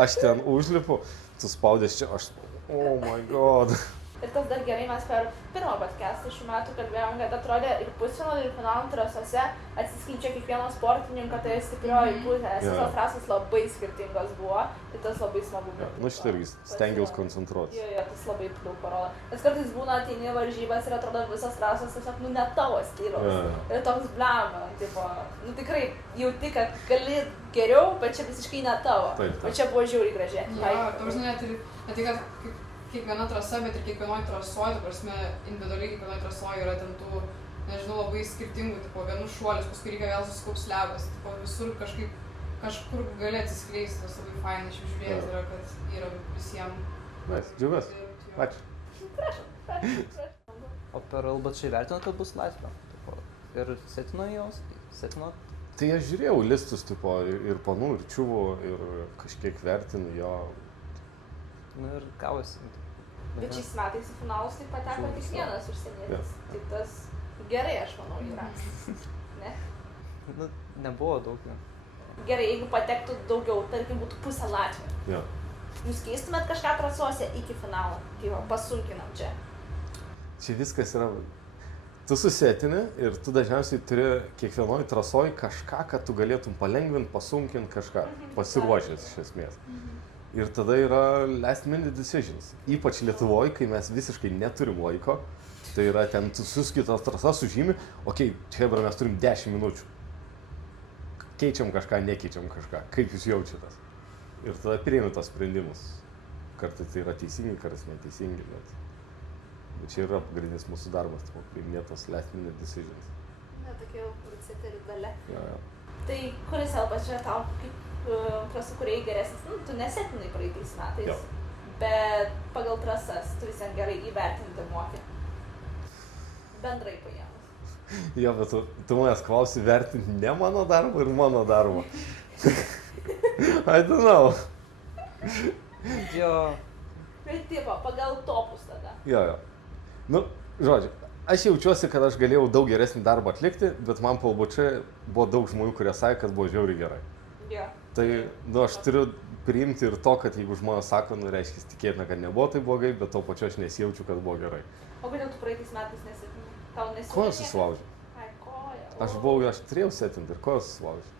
Aš ten užlipu, tu spaudės čia, aš, oh my god. Ir tas dar gerai, mes per pirmą podcastą šių metų kalbėjom, kad atrodė ir pusfinalio, ir finalų trasose atsiskleidžia kiekvieno sportininko, tai stiprioji pusė, nes visos trasos labai skirtingos buvo, tai tas labai smagu. Nu šitą irgi stengiausi koncentruotis. Jo, tas labai daug parodo. Nes kartais būna ateini varžybas ir atrodo visos trasos tiesiog, ne tavo stiliaus. Ir toks blema, tipo, tikrai jauti, kad gali geriau, bet čia visiškai ne tavo. Bet čia buvo žiauriai gražiai. Jo, ta prasme, ne tik, kad kiekviena trasa, bet ir kiekvienoj trasoj, ta prasme, individualiai kiekvienoj trasoj yra ten tų, nežinau, labai skirtingų, tipo, vienus šuolius, paskui reikia vėl susikaups slebas, tipo, visur kažkur gali atsiskleisti, tas labai fainai žiūrėti yra, kad yra visiems. Nice, džiugas. Ačiū. Prašom. O per LBC įvertino, kad bus laisvė? Ir setino jos? Setino? Tai aš žiūrėjau listus, tipo, ir panų, ir čiuvų, ir kažkiek vertinu jo. Nu ir gavosi. Bet šiais metais į finalus taip pateko tik vienas užsienietis. Tai tas gerai, aš manau, yra. Ne? Nu, nebuvo daug. gerai, jeigu patektų daugiau, tarkim, būtų pusė Latvijos. Jo. Jūs keistumėt kažką trasose iki finalo, kai pasunkinam čia? Čia viskas yra... Tu susetini ir tu dažniausiai turi kiekvienoj trasoj kažką, kad tu galėtum palengvinti, pasunkinti kažką, pasiruošęs iš esmės. Ir tada yra last minute decisions. Ypač Lietuvoje, kai mes visiškai neturim laiko, tai yra ten tu suskitos trasas sužymi, okei, čia mes turim 10 minučių. Keičiam kažką, nekeičiam kažką, kaip jūs jaučiatės. Ir tada priimi tos sprendimus. Kartais tai yra teisingi, kartais neteisingi, bet čia yra pagrindinis mūsų darbas, priiminėtos last minute decisions. Na, tokia jau procedūrų dalia. Ja. Tai kuris LBČ tau kaip trasų kūrėjai geresnis? Nu, tu nesetinai praeitais metais, jo. Bet pagal trasas tu visą gerai įvertinti moki. Bendrai paėmus. Jo, bet tu manęs klausi vertinti ne mano darbą ir mano darbą. I don't know. Jo. Bet tipo, pagal topus tada. Jo. Nu, žodžiu, aš jaučiuosi, kad aš galėjau daug geresnį darbą atlikti, bet man po LBČ buvo daug žmonių, kurie sakė, kad buvo žiauriai gerai. Jo. Tai, nu, aš turiu priimti ir to, kad jeigu žmonės sako, nu, reiškia, tikėtina, kad nebuvo tai blogai, bet to pačiu aš nesijaučiu, kad buvo gerai. O kodėl tu praeitais metais nesetinai? Tau nesilaužė? Kojas susilaužė. Ai, koja. Aš turėjau setinti ir kojas susilaužė.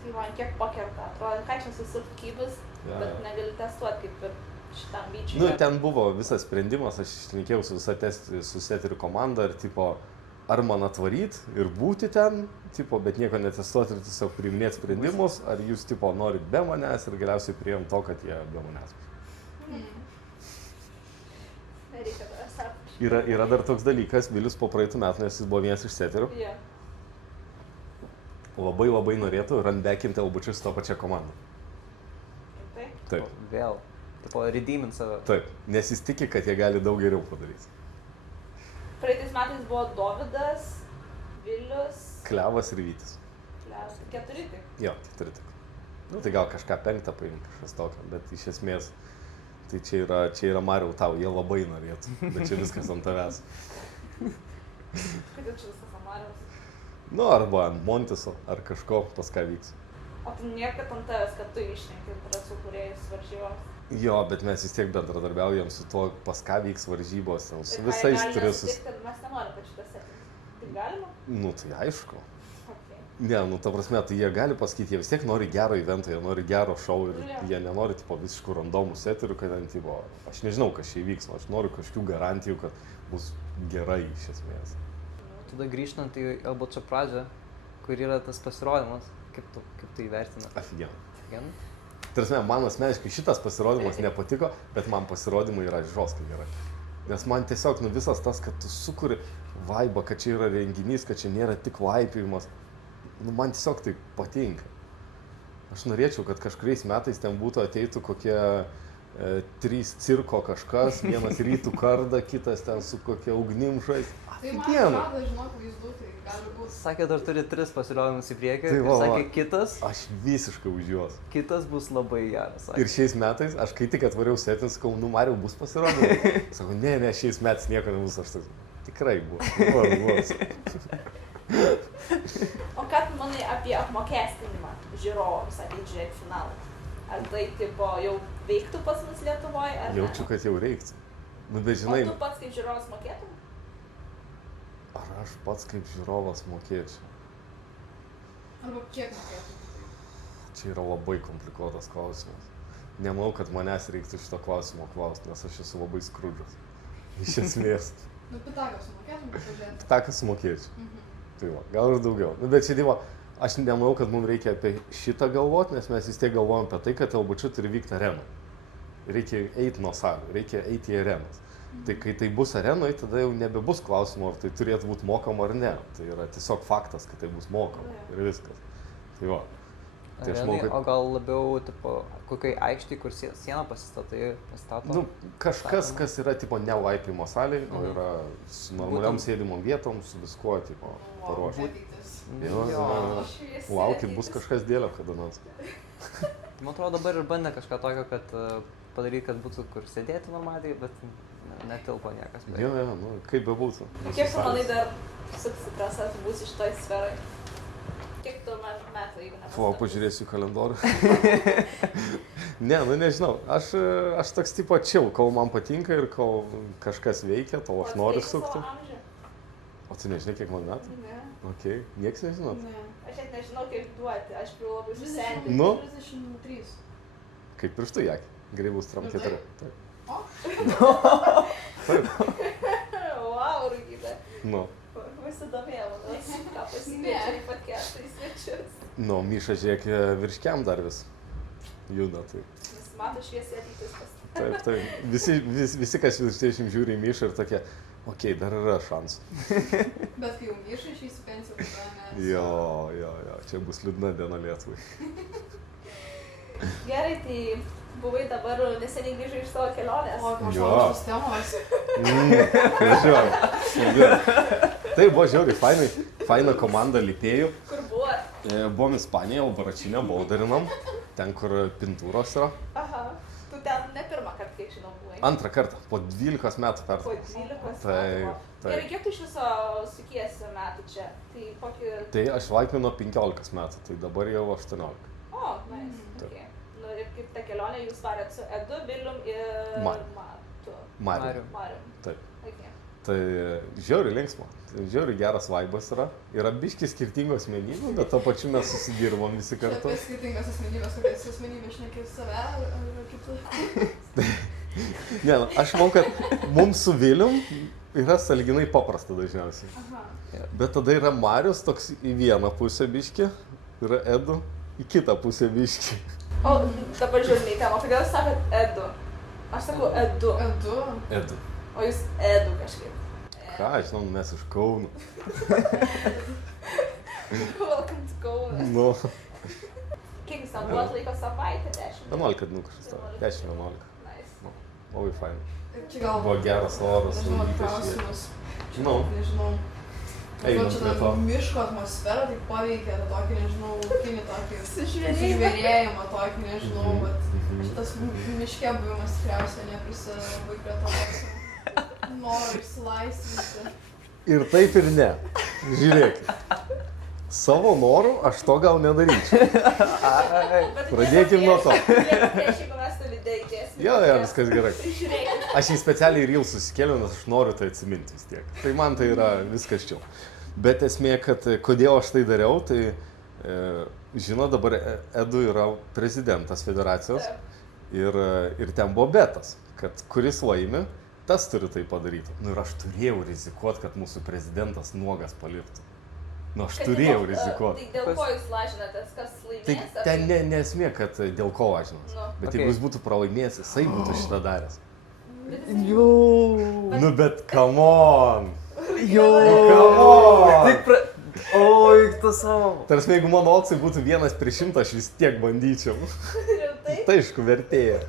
Tai man kiek pakerta, atrodo, ką čia susipkybus, bet negali testuoti kaip ir šitam byčiui. Nu, ten buvo visas sprendimas, aš šnekėjau su su seterių komanda ir tipo, ar man atvaryt ir būti ten, tipo, bet nieko netestuoti ir tiesiog priiminėti sprendimus, ar jūs tipo norit be manęs ir galiausiai priėjom to, kad jie be manęs. Nereikia to esą. Yra dar toks dalykas, Vilius po praeitų metų, nes jis buvo vienas iš seterių, labai norėtų runbackinti LBČ su to pačia komanda. Taip. Vėl. Tipo, redeemint save. Taip, nes jis tiki, kad jie gali daug geriau padaryti. Praeitais metais buvo Dovydas, Vilius... Klevas ir Vytis. Klevas, 4 tik. Jo, 4 tik. Nu, tai gal kažką 5 paimti, kažkas tokio, bet iš esmės, tai čia yra Mariau tau, jie labai norėtų, bet čia viskas ant tavęs. Kodėl čia viskas ant Mariaus? Nu, arba ant Montiso, ar kažko, pas ką vyks. O tu niekad ant tavęs, kad tu išneki trasų kūrėjus varžyboms? Jo, bet mes vis tiek bendradarbiaujam su tuo, pas ką vyks varžybos, su visais turiu kad mes nenorim, kad šitas setis. Tai galima? Nu, tai aišku. Okay. Ne, nu, ta prasme, tai jie gali pasakyti, jie vis tiek nori gero evento, jie nori gero šou ir jie nenori, tipo, visiškų randomų seterių, kad ten, tipo, aš nežinau, kas čia įvyks, aš noriu kažkokių garantijų, kad bus gerai iš esmės. Tada grįžtant į LBČ pradžią, kur yra tas pasirodymas, kaip tu įvertina? Afigen. Tarsi, man asmeniškai šitas pasirodymas nepatiko, bet man pasirodymai yra žoskai gerai. Nes man tiesiog, nu, visas tas, kad tu sukuri vaibą, kad čia yra renginys, kad čia nėra tik laipijimas, nu, man tiesiog tai patinka. Aš norėčiau, kad kažkuriais metais ten būtų ateitų kokie 3 cirko kažkas, vienas rytų kardą, kitas ten su kokia ugnim žais. Tai man atrodo, žinok, vaizdų, tai gali būti. Sakė, dar turi 3 pasirodymus į priekį, Tai ir sakė kitas. Aš visiškai už juos. Kitas bus labai geras. Sakė. Ir šiais metais, aš kai tik atvariau setin, sakau, nu, Mariau, bus pasirodymas. Sakau, ne, šiais metais nieko nebus, aš sakau, tikrai bus. O ką tu manai apie apmokestinimą žiūrovams ateit žiūrėti finalą? Ar tai tipo jau veiktų pas mus Lietuvoje, ar ne? Jaučiu, kad jau reiktų. Nu, bet žinai... O tu pats kaip žiūrovas mokėtum? Ar aš pats kaip žiūrovas mokėčiau? Arba kiek mokėtum? Čia yra labai komplikuotas klausimas. Nemanau, kad manęs reiktų šito klausimo klausti, nes aš esu labai skrudžas. Iš esmės. Nu, Pitaką sumokėtum pažiūrėti? Pitaką sumokėčiau. Tai va, gal ir daugiau. Nu, bet čia divo, aš nemanau, kad mums reikia apie šitą galvoti, nes mes vis tiek galvojam apie tai, kad LBČ turi vykti arenai. Reikia eiti nuo salių, reikia eiti į arenas. Tai kai tai bus arenoje, tada jau nebebus klausimo, ar tai turėtų būti mokama ar ne. Tai yra tiesiog faktas, kad tai bus mokama ir viskas. Tai va. Tai Arenai, manau, kad... O gal labiau, tipo, kokiai aikštį, kur sieną pastato? Nu, kažkas, kas yra, tipo, ne laipimo salėje, o yra su normaliom sėdimom vietom, su viskuo, tipo, paruošta. Laukit, bus kažkas dėlio kada nors. Man atrodo, dabar ir bandė kažką tokio, kad padaryti, kad būtų kur sėdėti normaliai, bet netilpo niekas. Jo, nu, kaip bebūtų. Kiek tu manai dar suksi trasas būsi šitoj sferai? Kiek tu man metų, jeigu ne. O, pažiūrėsiu kalendorių. Ne, nu nežinau, aš toks tipo chill, kol man patinka ir kol kažkas veikia, tol aš noriu sukti. O tu nežinai, kiek man metų? Ne. Ok, nieks nežinot. Ne. Aš net nežinau, kaip duoti, aš jau labai susendžiu. Nu? 33. Kaip pirštų jakį. Greibus tram 4. Taip. O? Taip. Wow, rūgybė. Nu. Pasidomėjau, ką pasikviečia į podcastą į svečius. Nu, Myša, žiūrėk, virškiam dar vis juda, tai. Nes mato šviesiai ateitis pas. Taip, taip. Visi, kas virš 30 žiūri į Myšą ir tokie, okei, dar yra šansų. Bet kai jau Myša išeis į pensiją, tada mes... Jo, čia bus liūdna diena Lietuvai. Gerai, tai buvai dabar neseniai grįžai iš savo kelionės. O, Jo. kažkokios temos. Važiuoju. Tai buvo žiauriai faina komanda lipėjų. Kur buvo? Buvom Ispanijoje, Albaračinė, Boulderinom, ten, kur pintūros yra. Aha. Tu ten ne pirmą kartą, kiek žinau, buvai. Antrą kartą, po 12 metų Po kartą. 12 metų. Taip, Gerai, taip. kiek tu iš viso sukiesi metų čia? Tai kokį... Tai aš vaikiau nuo 15 metų, tai dabar jau 18. O, nice. Taip. Okay. Nu ir kaip ta kelionė jūs varėt su Edu, Vilium ir Matu. Mariu. Marium. Taip. Okay. Tai žiauriai linksma, tai žiauriai geras vaibas yra. Yra biški skirtingų asmenybių, bet to pačiu mes susidirbom visi Čia kartu. apie skirtingas asmenybės, kokias asmenybės šnekė save ar kitų. Ne, nu, aš manau, kad mums su Vilium yra sąlyginai paprasta dažniausiai. Aha. Bet tada yra Marius toks į vieną pusę biški, yra Edu į kitą pusę biški. O dabar žiūrėjau į temą, kodėl jūs sakot Edu? Aš sakau Edu, Edu. Edu. o jūs Edu kažkaip. Ką, žinau, mes iš Kauno. Welcome to Kaunas. Nu, Kiek jūs ten buvot laiko savaitę? 10? 11 dienų kažkas tavo. 10-11. Nice. Labai fain. Čia gal... Buvo geras oras, Nežinau, saulutė klausimas. Žinau. Nežinau. Einam Čia prie ta to. miško atmosfera taip paveikia, tą tokį, nežinau, ūkinį tokį Sužvėrėjimą. sužvėrėjimą tokį, nežinau, bet Mhm. šitas miške buvimas tikriausiai neprisideda labai prie to noro išsilaisvinti. Ir taip ir ne. Žiūrėk. Savo norų aš to gal nedaryčiau. Pradėkim nuo to. Prieš jeigu mes tą video įdėsim. Jo, viskas gerai. Prižiūrėkit. Aš jį specialiai ir jau susikėliau, nes aš noriu tai atsiminti vis tiek. Tai man tai yra viskas čia. Bet esmė, kad kodėl aš tai dariau, tai žinot, dabar Edu yra prezidentas federacijos ir ten buvo betas, kad kuris laimi, tas turi tai padaryti. Nu ir aš turėjau rizikuoti, kad mūsų prezidentas nuogas paliktų. Nu aš turėjau rizikuoti. Tai dėl ko jūs lažinatės, kas Tai laimės? ten nesmė, kad dėl ko važinas. Nu. Bet Okay. jeigu jis būtų pralaimėjęs, jisai būtų šitą daręs. Jau. Nu bet come on! Jau. Come on! Tik pra... Oi, tu savo. Tarsi, jeigu mano oksai būtų 1/100, aš vis tiek bandyčiau. Rimtai? Tai aišku, vertėja.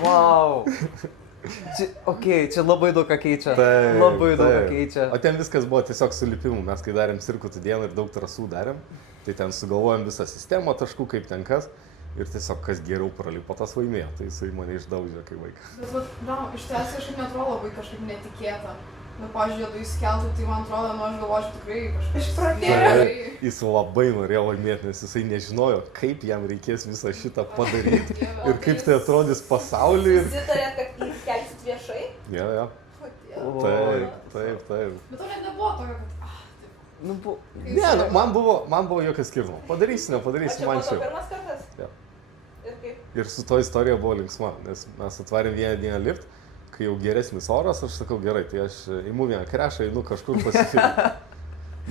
Wow. Čia labai daug ką keičia. Taip, Labai daug ką taip. keičia. O ten viskas buvo tiesiog su lipimu. Mes kai darėm cirkutų dieną ir daug trasų darėm, tai ten sugalvojom visą sistemą taškų, kaip ten kas. Ir tiesiog kas geriau pralipo, tas laimėjo. Tai jisai mane išdaužė kaip vaikas. Bet, iš tiesų kažkaip netrodo labai kažkaip netikėta. Bet, pavyzdžiui, jeigu jis keltų, tai man atrodo, nu aš galvočiau tikrai kažkaip... Išprotėjo. Jis labai norėjo laimėti, nes jisai nežinojo, kaip jam reikės visą šitą padaryti. Ir kaip tai atrodys pasauliui. Susitarėt, kad jį kelsit viešai? Ja. Kodėl? Taip. Bet to net nebuvo tokio, kad... Nu, bu... Ne, nu, man buvo jokio skirtumo. Padarysiu, nepadarysiu, man čia. čia. Pirmas kartas? Jo. Ir kaip? Ir su to istorija buvo linksma, nes mes atvarėm vieną dieną lift, kai jau geresnis oras, aš sakau, gerai, tai aš imu vieną krešą, einu kažkur pasifilmti.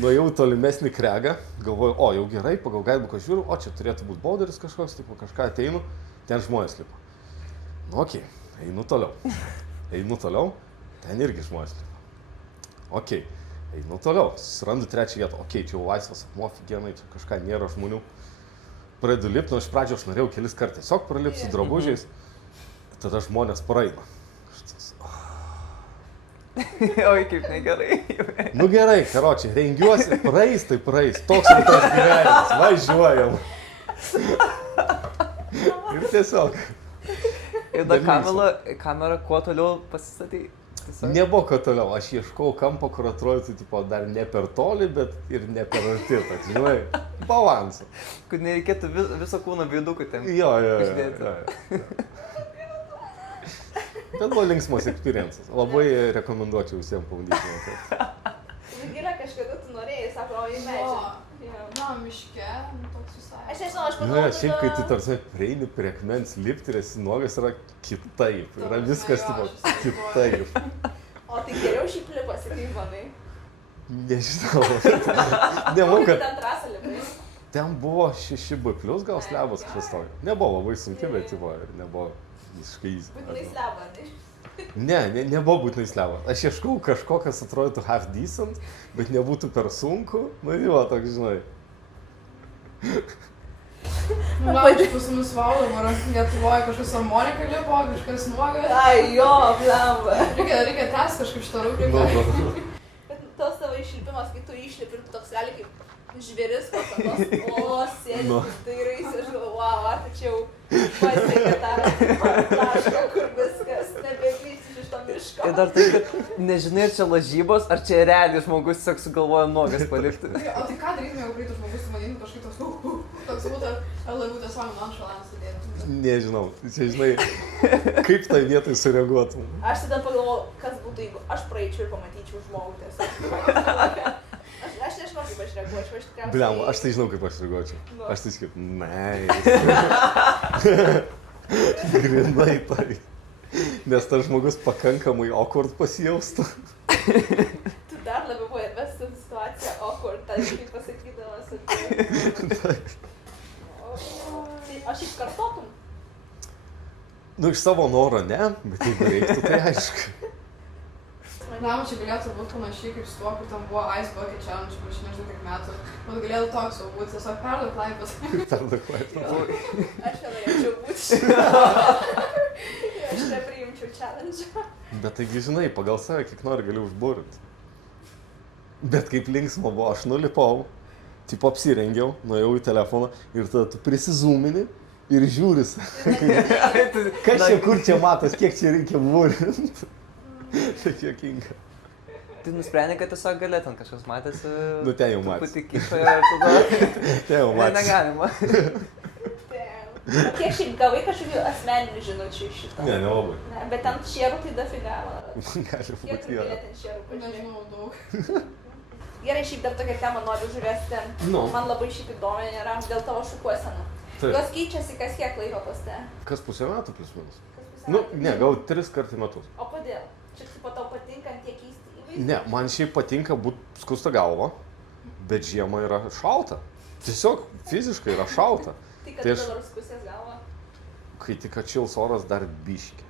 Nuėjau tolimesnį kregą, galvoju, o jau gerai, pagal guidebooką žiūriu, o čia turėtų būti boulderis kažkoks, tipo kažką ateinu, ten žmonės lipa. Nu, okei, einu toliau, ten irgi žmonės lipa. Okei, einu toliau, susirandu trečią vietą, okei, čia jau laisvas akmuo, figenai, čia kažką nėra žmonių. Pradedu lipti, nu iš pradžio aš norėjau kelis kartus tiesiog pralipti su drabužiais, tada žmonės praeina. Oi, kaip negerai. Nu gerai, karočiai, rengiuosi, praeis, tai praeis, toks ir tas gyvenimas, važiuojam. Ir tiesiog. Ir dar kamera kuo toliau pasistatė. Nebuvo ko toliau, aš ieškau kampo, kur atrodytų, tipo, dar ne per toli, bet ir ne per arti, toks, žinai, balansą. Kad nereikėtų viso kūno veidukų ten. Jo. išdėti. Bet buvo linksmos experiences. Labai rekomenduočiau visiems pabandyti. Gilė kažkada tu norėjai, sako, o į medžią. Na, miške, toks visai. Aš nežinau, aš Nu, manau, šiaip, kai tu tarsi prieini prie akmens lipti ir esi nuogas, yra kitaip. Yra viskas, tipo, kitaip. O tai geriau šiaip lipasi, kaip manai. Nežinau. Kokia Nemanau, kad ten trasa lipai? ten buvo 6B+, gal slebas kažkas tokio. Nebuvo labai sunki, bet tipo, ir nebuvo visiškai easy. Būtinai sleba, tai. Nebuvo būtinai slebas. Aš ieškau kažko, kas atrodytų half decent, bet nebūtų per sunku. Nu, jo, toks, žinai. Nu, aš pas mus valom, ar Lietuvoje kažkas harmonika lipo, kažkas nuogas. Ai, jo, blemba. Reikia tęsti kažkaip šitą rubriką. Bet tos tavo išlipimas, kai tu išlipi ir tu toks gali kaip žvėris pasatos, o sėdi, tai raisi, aš galvoju, wow, ar tačiau pasiekė tą tašką, kur viskas, nebeklysi iš to miško. Ir dar tai, kad nežinai, ar čia lažybos, ar čia realiai žmogus tiesiog sugalvoja nuogas palikti. O tai ką darytume, jeigu praeitų žmogus su manim kažkaip toks būtų, ar labiau tiesiog nonšalans sudėtų? Nežinau. Čia, žinai, kaip tai vietai sureaguotum. Aš tada pagalvoju, kas būtų, jeigu aš praeičiau ir pamatyčiau žmogų tiesiog. Aš nežinau, kaip aš reaguočiau, aš tikriausiai... Bliam, aš tai žinau, kaip aš reaguočiau. Nu. Aš tai sakyt, Grinai tai. Nes tas žmogus pakankamai awkward pasijaustų. Tu dar labiau buvo įvesti situaciją awkward, tai kaip pasakydamas apie... Tai aš šiaip kartotum. Nu, iš savo noro ne, bet jeigu reiktų, tai aišku. Na, čia galėtų būt panašiai kaip su tuo, kur tam buvo Ice Bucket Challenge prieš nežinau kiek metų. Man galėtų toks jau būt, tiesiog perduok laipės. Perduok laipės. Aš nenorėčiau būti. Aš nepriimčiau challenge. Bet taigi, žinai, pagal save kiek nori gali užburinti. Bet kaip linksma buvo, aš nulipau, tipo apsirengiau, nuėjau į telefoną ir tada tu prisizūmini ir žiūris. Kas čia, kur čia matos, kiek čia reikia burinti. Tai juokinga. Tai nusprendė, kad tiesiog galėtum kažkas matėsi. Nu, ten jau matėsi. Truputį kišoje ir tada... Ten jau matėsi. Negalima. O kiek šiaip gavai kažkokių asmeninių žinučių iš šito? Ne, nelabai. Ne, bet ten šierų tai dafiga. Gali Kiek būti, tu jo. galėtum ten šierų pažiūrėti? Nežinau, daug. Gerai, šiaip dar tokią temą noriu žiūrėti. Nu. Man labai šiaip įdomi yra dėl tavo šukuosenų. Taip. Jos keičiasi kas kiek laiko pas te? Kas pusę metų plius minus? Kas pusę Nu, metų? ne, gal 3 kartų į metus. O kodėl? Čia tipo tau patinka tie keisti įvaizdžiai? Ne, man šiaip patinka būti skusta galva, bet žiemą yra šalta. Tiesiog fiziškai yra šalta. Tai kad Tai tu aš- dabar skusės galvą? Kai tik atšils oras dar biški.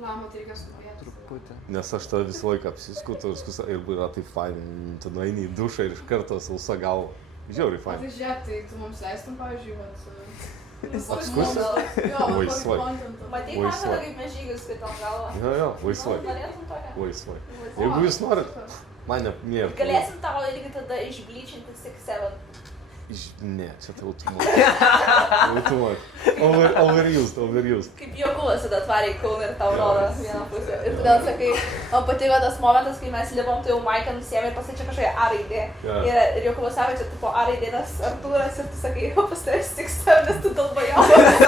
Na, matai, reikia sumojėti. Truputį. Nes aš tada visą laiką apsiskutu ir skusta ir yra taip fain. Tu nueini į dušą ir iš karto sausa galva. Žiauriai O fain. tai žiūrėk, tai tu mums leistum, pavyzdžiui, vat... Apskusti? Jo, Laisvai. Matei Laisvai. man tada, kaip mes žygius skaitom galvą? Jo, laisvai. Norėtum tokią? Laisvai. Jeigu jūs norit, man nėra. Galėsim tavo irgi tada išblyčinti 6-7. Ne, čia tai automat. Overused. Kaip Jokūlas tada atvarė į Kauną ir tau rodo vieną pusę. Ir tada sakai, man patiko tas momentas, kai mes lipom, tai jau Maiką nusėmė ir pasakė čia kažkokia A raidė. Jo. Ir Jokūlas sako, čia tipo A raidė tas Artūras ir tu sakai, o pas tavęs 6-7, nes tu dalba jaunas.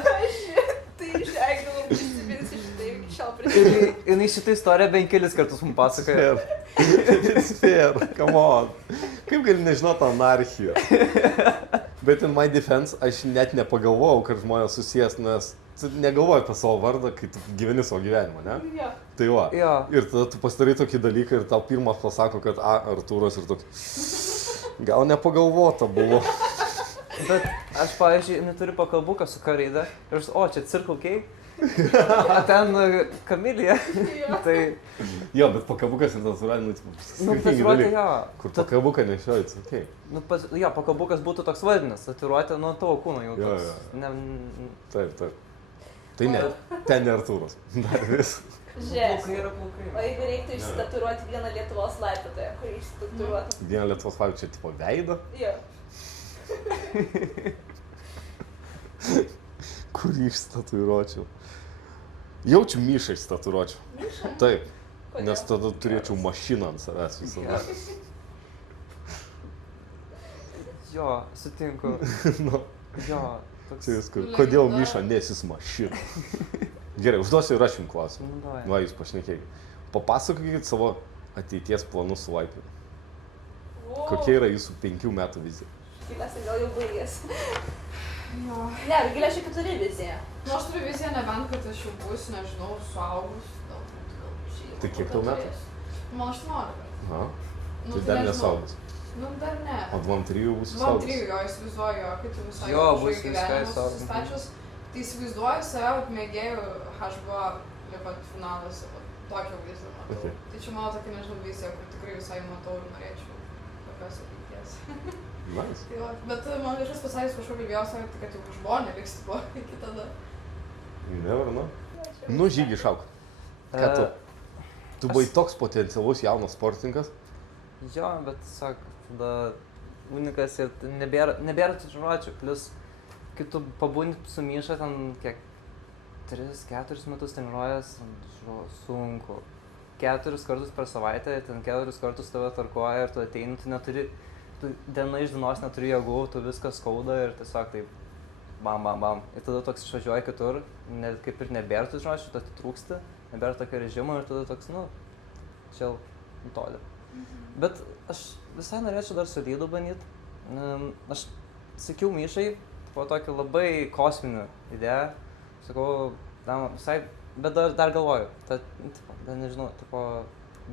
Aš tai išreikdavau, prisiminsiu šitai iki šiol prisimenu. Jinai šitą istoriją bent kelis kartus mums pasakoja. Fair, come on. Kaip gali nežinoti anarchiją? Bet in my defense, aš net nepagalvojau, kad žmonės susijęs, nes tu negalvoji apie savo vardą, kai tu gyveni savo gyvenimą, ne? Jo. Tai va. Jo. Ir tada tu pasidarai tokį dalyką ir tau pirmas pasako, kad Artūras ir toks. Gal nepagalvota buvo. Bet aš, pavyzdžiui, neturiu pakalbuką su K-raide. Ir aš, o, čia Circle K. O ten Kamilija. Tai, Jo, bet pakabukas ir tatuiruotė, nu, skirtingi tatuiruotė, dalykai. jo. Kur pakabuką nešioji, okei. Nu, jo, pakalbukas būtų toks vadinas, tatuiruotė nuo tavo kūno jau Jo, toks. jo. Ne, Taip, taip. Tai ne, ten ne Artūras. Dar vis. Žiūrėk. yra plaukai. O jeigu reiktų išsitatuiruoti vieną Lietuvos laipiotoją, kurį išsitatuiruotum? Vieną Lietuvos pavyzdžiui, čia tipo veidą. Jo. Kurį išstatuiruočiau. Jaučiu Myšai staturuočiau. Myša? Taip. Kodėl? Nes tada turėčiau mašiną ant savęs visada. Jo, sutinku. Nu, Jo, toks... čia viskas. Kodėl Myša nesis mašina? Gerai, užduosiu ir aš jums klausimą. Nu, davai. Va, jūs pašnekėkit. Papasakokit savo ateities planus su Laipiu. Kokia yra jūsų 5 metų vizija? Tikiuosi, gal jau baigėsi. Jo. Ne, Rugilė, šiaip turi viziją. Nu, aš turiu viziją, nebent, kad aš jau būsiu, nežinau, suaugus. Tai kiek tau metų? Man 18. Aha. Nu, Tai dar nežinau. nesaugus. Nu, dar ne. O 2-3 būsi Man saugus. 3, jo, įsivaizduoju, jo, kai tu visai Jo, kažkokį bus visai gyvenimą saugus. susistačius. Tai įsivaizduoju save mėgėjų HBO lipat finalas, tokią vaizdą matau. Okay. Tai čia mano tokia, nežinau, vizija, kur tikrai visai matau ir norėčiau tokios ateities. Nice. Tai va, bet man kažkas pasakys kažko kalbėjo, sakė, kad jau žmonė liks tipo iki tada. Never know. Nu, Žygi, šauk. Ką tu? Tu buvai toks potencialus jaunas sportininkas. Jo, bet tiesiog tada unikas ir nebėra treniruočių. Plius, kai tu pabūni su Myša ten kiek 3-4 metus treniruojas, sunku. 4 kartus per savaitę, ten 4 kartus tave tarkuoja ir tu ateini, tu neturi, tu diena iš dienos neturi jėgų, tu viskas skauda ir tiesiog taip bam, bam, bam. Ir tada toks išvažiuoji kitur, kaip ir nebėra tų treniruočių, tu atitrūksti, nebėra tokio režimo ir tada toks, nu, čia toli. Bet aš visai norėčiau dar su Lydu bandyti. Aš sakiau Myšai, po tokį labai kosminį idėją. Sakau, visai, bet dar galvoju, dar nežinau,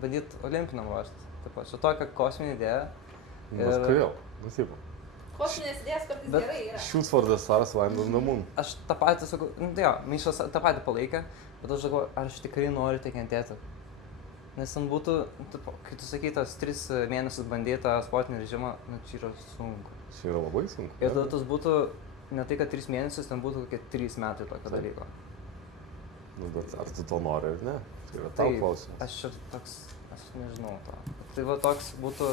bandyti olimpiniam ruoštis. Čia tokia kosminė idėja. Nes kodėl? Nusipa. Kosminės idėjas kartais Bet- gerai yra. Shoot for the stars, land on the moon. Aš tą patį sakau, jo, Myšas tą patį palaikė, bet aš galvoju, ar aš tikrai noriu tai kentėti. Nes ten būtų, kai tu sakai, tas 3 mėnesius bandyti tą sportinį režimą, nu čia yra sunku. Čia yra labai sunku. Ir tada tas būtų, ne tai, kad 3 mėnesius, ten būtų kokie 3 metai tokio dalyko. Nu, bet ar tu to nori ar ne? Tai yra tau klausimas. Aš čia toks, aš nežinau to. Tai va toks būtų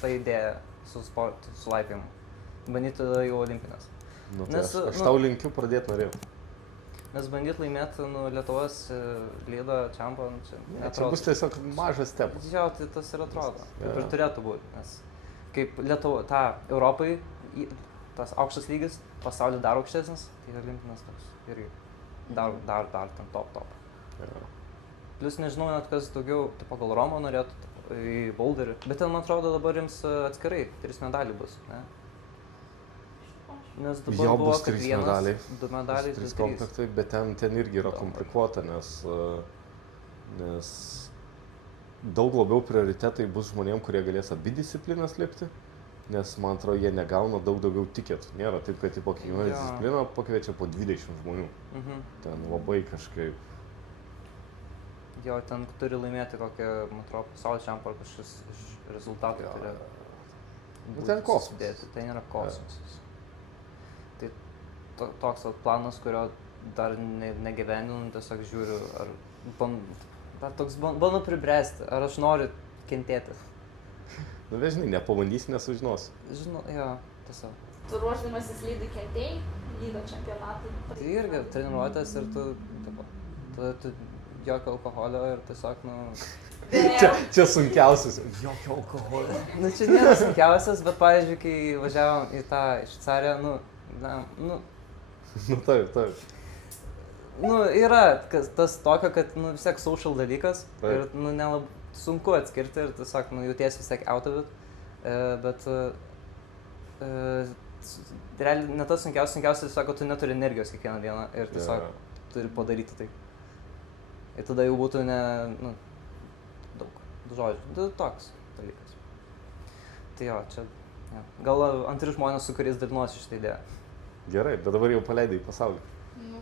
ta idėja su sportu, su laipimu. Bandyti tada jau olimpinės. Nu, tai Nes, aš nu- tau linkiu pradėti norėjau. Nes bandyti laimėti Lietuvos lydą čempą, nu, čia Čia neatrodo. bus tiesiog mažas stepas. Jo, tai tas ir atrodo. Kaip Jo. ir turėtų būti. Nes kaip Lietuva, Europai, tas aukštas lygis, pasaulyje dar aukštesnis, tai olimpinas toks irgi dar ten top. Jo. Plius nežinau net kas daugiau, tai pagal Romą norėtų į boulderį. Bet ten, man atrodo, dabar jums atskirai 3 medaliai bus, ne? Nes dabar Jo, buvo bus kaip 3 vienas, medaliai. 2 medaliai, 3 3 komplektai, bet ten irgi yra Daug. komplikuota, nes daug labiau prioritetai bus žmonėm, kurie galės abi disciplinas lipti, nes man atrodo, jie negauna daug daugiau tiketų. Nėra taip, kad po kiekvieną Jo. discipliną pakviečia po 20 žmonių. Ten labai kažkaip. Jo, ten turi laimėti kokią, man atrodo, pasaulio čempą ar kažkas iš rezultatų Jo. turi. Nu, būti ten kosmosas. susidėti. Tai nėra kosmosas. Tai toks vat planas, kurio dar negyveninu, tiesiog žiūriu, ar bandau pribręsti, ar aš noriu kentėti. Nu, žinai, nepabandysi, nesužinosi. Žinau, jo, tiesiog. Tu ruošdamasis lydui kentėjai, lydo čempionatui. Tai irgi treniruotės ir tu jokio alkoholio ir tiesiog, nu... Čia sunkiausias. Jokio alkoholio. Nu, čia nėra sunkiausias, bet, pavyzdžiui, kai važiavom į tą Šveicariją, Nu, taip. yra tas tokio, kad, vis tiek social dalykas Taip. ir, nelabai sunku atskirti ir tiesiog, jautiesi vis tiek out of it, bet realiai ne tas sunkiausias, tiesiog, kad tu neturi energijos kiekvieną dieną ir tiesiog turi padaryti tai. Ir tada jau būtų daug žodžių, toks dalykas. Tai jo, čia, gal antri žmonės, su kuriais dalinuosi šitą idėją. Gerai, bet dabar jau paleidai į pasaulį.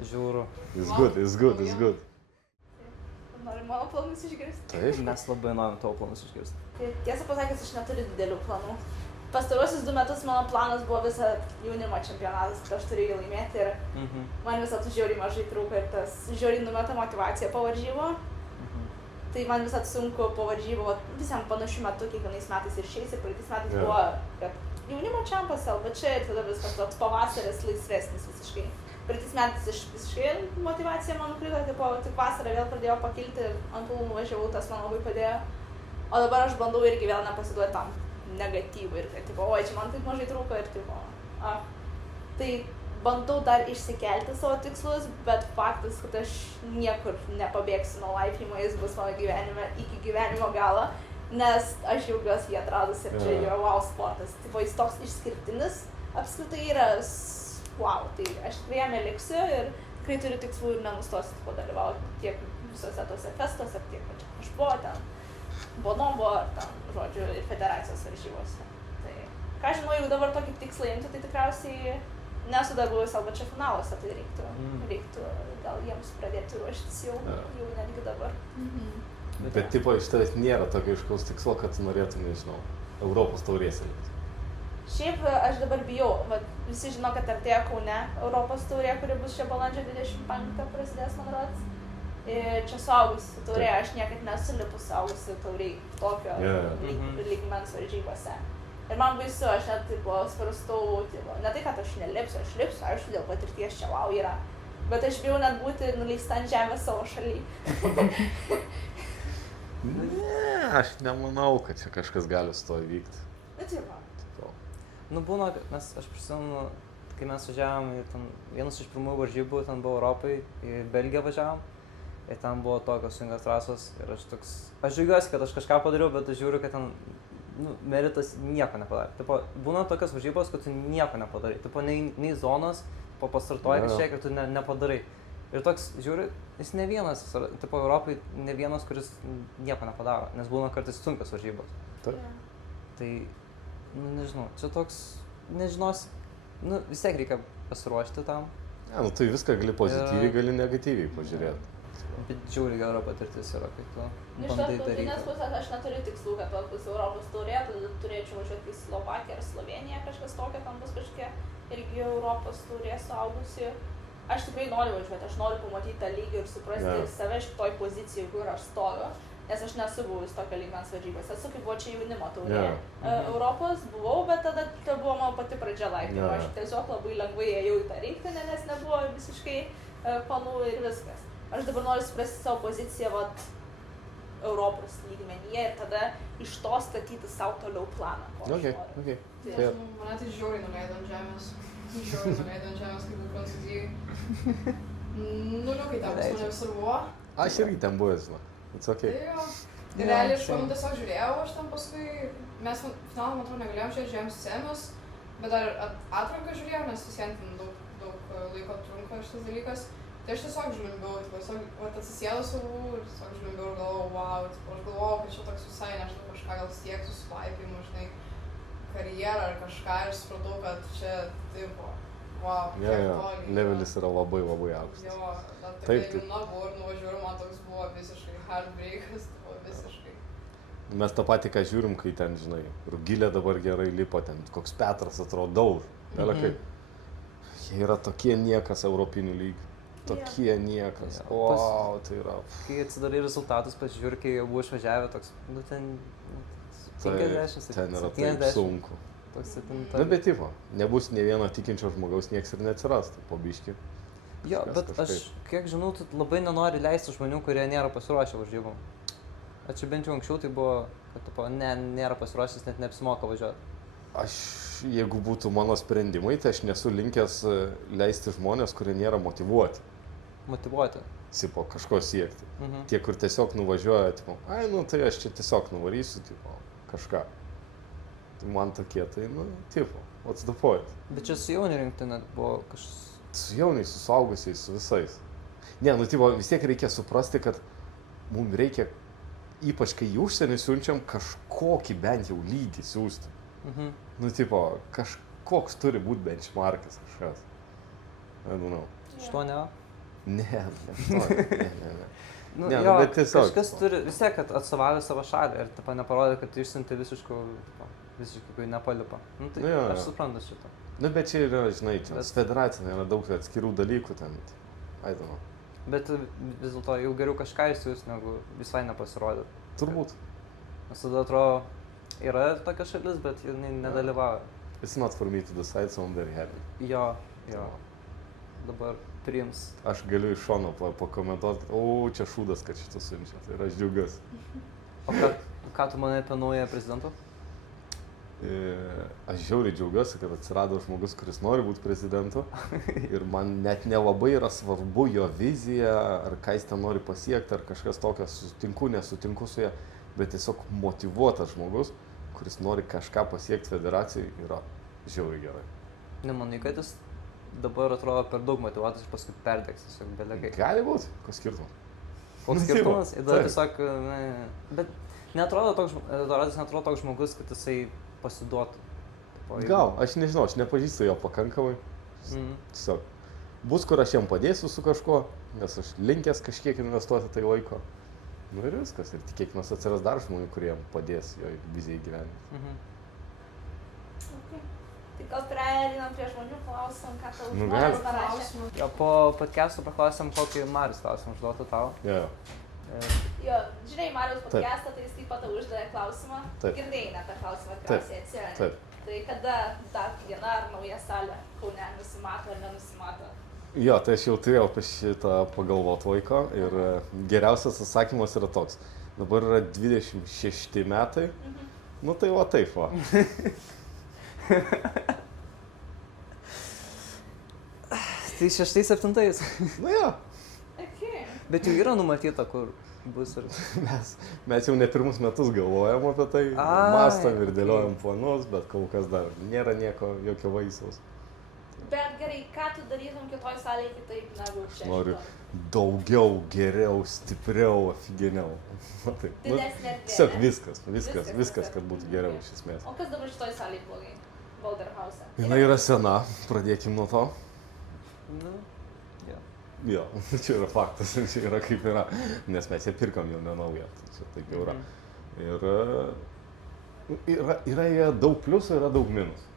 Žiūriu. It's good. Nori mano planus išgirsti? Taip. Mes labai norim tavo planus išgirsti. Tai tiesą pasakius, aš neturiu didelių planų. Pastaruosius 2 metus mano planas buvo visą jaunimo čempionatas, kad aš turiu jį laimėti ir man visą tu žiauriai mažai trūko ir tas žiauriai numeta motyvacija po varžybų. Tai man visat sunku po varžybų, visam panašių metų kiekvienais metais ir šiais ir praeitais metais buvo, kad jaunimo čempas LBČ ir tada viskas toks pavasaris laisvesnis visiškai. praeitais metais visiškai motyvacija man nukrito, tipo, tik vasarą vėl pradėjau pakilti, ant tų nuvažiavau, tas man labai padėjo. O dabar aš bandau irgi vėl nepasiduoti tam negatyvui ir kad, tipo, oi, čia man taip mažai trūko ir, tipo, Tai bandau dar išsikelti savo tikslus, bet faktas, kad aš niekur nepabėgsiu nuo laipimo, jis bus mano gyvenime iki gyvenimo galo, nes aš jaugiuosi jį atradus ir čia yra wow sportas. Tipo, jis toks išskirtinis, apskritai yra wow, tai aš tikrai jame liksiu ir tikrai turiu tikslų ir nenustosiu tipo, dalyvauti tiek visose tose festuose, tiek pačia kažbuvo ten, bonombo, ar ten, žodžiu, ir federacijos varžybose. Tai, ką žinau, jeigu dabar tokį tikslą imti, tai tikriausiai nesu dar buvęs Albačio finaluose, tai reiktų gal jiems pradėti ruoštis jau netgi dabar. Bet tipo, iš tavęs nėra tokio aiškaus tikslo, kad tu norėtum, nežinau, Europos taurėse likti. Šiaip aš dabar bijau, visi žino, kad artėja Kaune Europos taurė, kuri bus čia balandžio 25 prasidės, man rodos. Ir čia suaugusi taurė, aš niekad nesu lipus suaugusi tauriai tokio lygmens varžybose. Ir man baisu, aš net tipo svarstau, tipo, ne tai, kad aš nelipsiu, aš lipsiu, aišku, dėl patirties čia wow yra. Bet aš bijau net būti nuleista ant žemės savo šaly. Ne, aš nemanau, kad čia kažkas gali su to įvykti. Bet jau man. Nu būna, nes aš prisimenu, kai mes važiavom, vienas iš pirmųjų varžybų ten buvo Europai, į Belgiją važiavom. Ir ten buvo tokios sunkios trasos ir aš džiaugiuosi, kad aš kažką padariau, bet aš žiūriu, kad ten meritas nieko nepadarė. Tipo, būna tokios varžybos, kad tu nieko nepadarai. Tipo, nei zonos, pastartuoji kažkiek ir tu nepadarai. Ir toks, žiūri, jis ne vienas, tipo, Europai ne vienas, kuris nieko nepadaro, nes būna kartais sunkios varžybos. Tai, nežinau, čia toks, nežinosi, vis tiek reikia pasiruošti tam. Ne, tai viską gali pozityviai, gali negatyviai pažiūrėti. Bet žiūri gera patirtis yra, kai tu bandai daryti. Iš tos tautinės pusės aš neturiu tikslų, kad bus Europos taurė, tada turėčiau važiuoti į Slovakiją ar Sloveniją, kažkas tokio, tam bus kažkokia irgi Europos taurė suaugusi. Aš tikrai noriu važiuoti, aš noriu pamatyti tą lygį ir suprasti save šitoj pozicijai, kur aš stoviu, nes aš nesu buvus tokio lygmens varžybos. Esu kaip buvo čia jaunimo taurė. Europos buvau, bet tada tai buvo mano pati pradžia laiptimo. Aš tiesiog labai lengvai ėjau į tą rinktinę, nes nebuvo visiškai fanų ir viskas. Aš dabar noriu suprasti savo poziciją Europos lygmenyje ir tada iš to statyti savo toliau planą. Okay. Mane tai žiauriai nuleido ant žemės. Žiauriai nuleido ant žemės, kaip buvo Prancūzijai. Nuliukai ten pas mane visur buvo. Aš irgi ten buvęs, žinau. It's okay. Tai jo. Ir realiai aš tiesiog žiūrėjau, aš ten paskui, mes finalą, man atrodo, negalėjom žiūrėjom scenos, bet dar atranką žiūrėjau, nes vis vien ten daug laiko trunka šitas dalykas. Tai aš tiesiog žliumbiau, tiesiog atsisėdus buvau ir tiesiog žliumbiau ir galvojau, wow, aš galvojau, kad čia toks visai, nežinau, kažką gal sieksiu su laipimu, žinai, karjerą ar kažką ir supratau, kad čia, tipo, wow, kiek toli. Levelis yra labai, labai aukštas. Jo, bet tokia jauna buvau ir nuvažiuoju ir man toks buvo visiškai heartbreakas, buvo visiškai. Mes tą patį, ką žiūrim, kai ten, žinai, Rugilė dabar gerai lipo, ten koks Petras atrodo daug. Jie yra tokie niekas europinių lygių. Tokie niekas. Wow, tai yra. Kai atsidarai rezultatus, pasižiūri, kai jau buvo išvažiavę, toks, ten 50, ten yra taip sunku. Bet tipo, nebus ne vieno tikinčio žmogaus, nieks ir neatsiras, tai po biškį. Jo, bet aš, kiek žinau, tu labai nenori leisti žmonių, kurie nėra pasiruošę varžybom. Čia bent jau anksčiau tai buvo, kad tipo, nėra pasiruošęs, net neapsimoka važiuoti. Jeigu būtų mano sprendimai, tai aš nesu linkęs leisti žmonės, kurie nėra motyvuoti. Motyvuoti? Tipo, kažko siekti. Tie, kur tiesiog nuvažiuoja, tipo, tai aš čia tiesiog nuvarysiu, tipo, kažką. Tai man tokie, tai, tipo, what's the point? Bet čia su jaunių rinktinė buvo kažkas... Su jauniais, su suaugusiais, su visais. Ne, tipo, vis tiek reikia suprasti, kad mums reikia, ypač kai į užsienį siunčiam, kažkokį bent jau lygį siūsti. Tipo, kažkoks turi būti benchmarkas kažkas. I don't know. Šito ne? Ne. Bet tiesiog. Kažkas turi vis tiek atstovauja savo šalį ir neparodė, kad išsiuntė visiškai nepalipa. Tai aš suprantu šitą. Bet čia yra, žinai, federacinė yra daug atskirų dalykų ten. I don't know. Bet vis dėlto jau geriau kažką išsiųs, negu visai nepasirodė. Turbūt. Nes tada atrodo, yra tokia šalis, bet jinai nedalyvauja. It's not for me to decide, so I'm very happy. Jo. dabar priims. Aš galiu iš šono pakomentuoti, čia šūdas, kad šitą siunčia, tai yra aš džiaugiuosi. O ką tu manai apie naują prezidentą? Aš žiauriai džiaugiuosi, kad atsirado žmogus, kuris nori būti prezidentu ir man net nelabai yra svarbu jo vizija, ar ką jis ten nori pasiekti, ar kažkas tokio, sutinku, nesutinku su ja, bet tiesiog motyvuotas žmogus, kuris nori kažką pasiekti federacijai, yra žiauriai gerai. Nemanai, kad jis dabar atrodo per daug motyvuotas ir paskui perdegs tiesiog belegai. Gali būti, koks skirtumas? Koks skirtumas? Ir tada tiesiog, bet neatrodo toks žmogus, kad jisai pasiduotų. Gal, aš nežinau, aš nepažįstu jo pakankamai. Tiesiog bus, kur aš jam padėsiu su kažkuo, nes aš linkęs kažkiek investuoti tai laiko. Nu ir viskas, ir tikėkime atsiras dar žmonių, kurie jam padės jo vizijai gyventi. Okay. Tai gal pereinam prie žmonių klausim, ką tau Nu, žmonės gali. parašė. Jo, po podcast'o paklausėm, kokį Marius klausimą užduotų tau. Jo. Jo, žinai, Mariaus podcast'ą, tai jis taip pat tau uždavė klausimą. Taip. Girdėjai ne tą klausimą, tikriausiai atsimeni. Taip. Tai kada dar viena ar nauja salė Kaune nusimato ar nenusimato? Jo, tai aš jau turėjau apie šitą pagalvoti laiko ir geriausias atsakymas yra toks. Dabar yra 26 metai, nu tai va taip va. Tai 6-7. Nu jo, Okay. Bet jau yra numatyta, kur bus ir... mes jau ne pirmus metus galvojam apie tai, mąstam ir dėliojam planus, bet kol kas dar nėra nieko, jokio vaisiaus. Bet gerai, ką tu darytum kitoj salėje kitaip negu čia? Noriu daugiau, geriau, stipriau, afigeniau. Didesnė erdvė, Tiesiog ne? viskas, kad būtų geriau iš esmės. O kas dabar šitoj salėje blogai? Boulder House. Jinai yra sena, pradėkim nuo to. Nu, jo. Jo, čia yra faktas, čia yra kaip yra, nes mes ją pirkam jau nenaują, tai čia taip jau yra. Ir yra daug pliusų, yra daug minusų.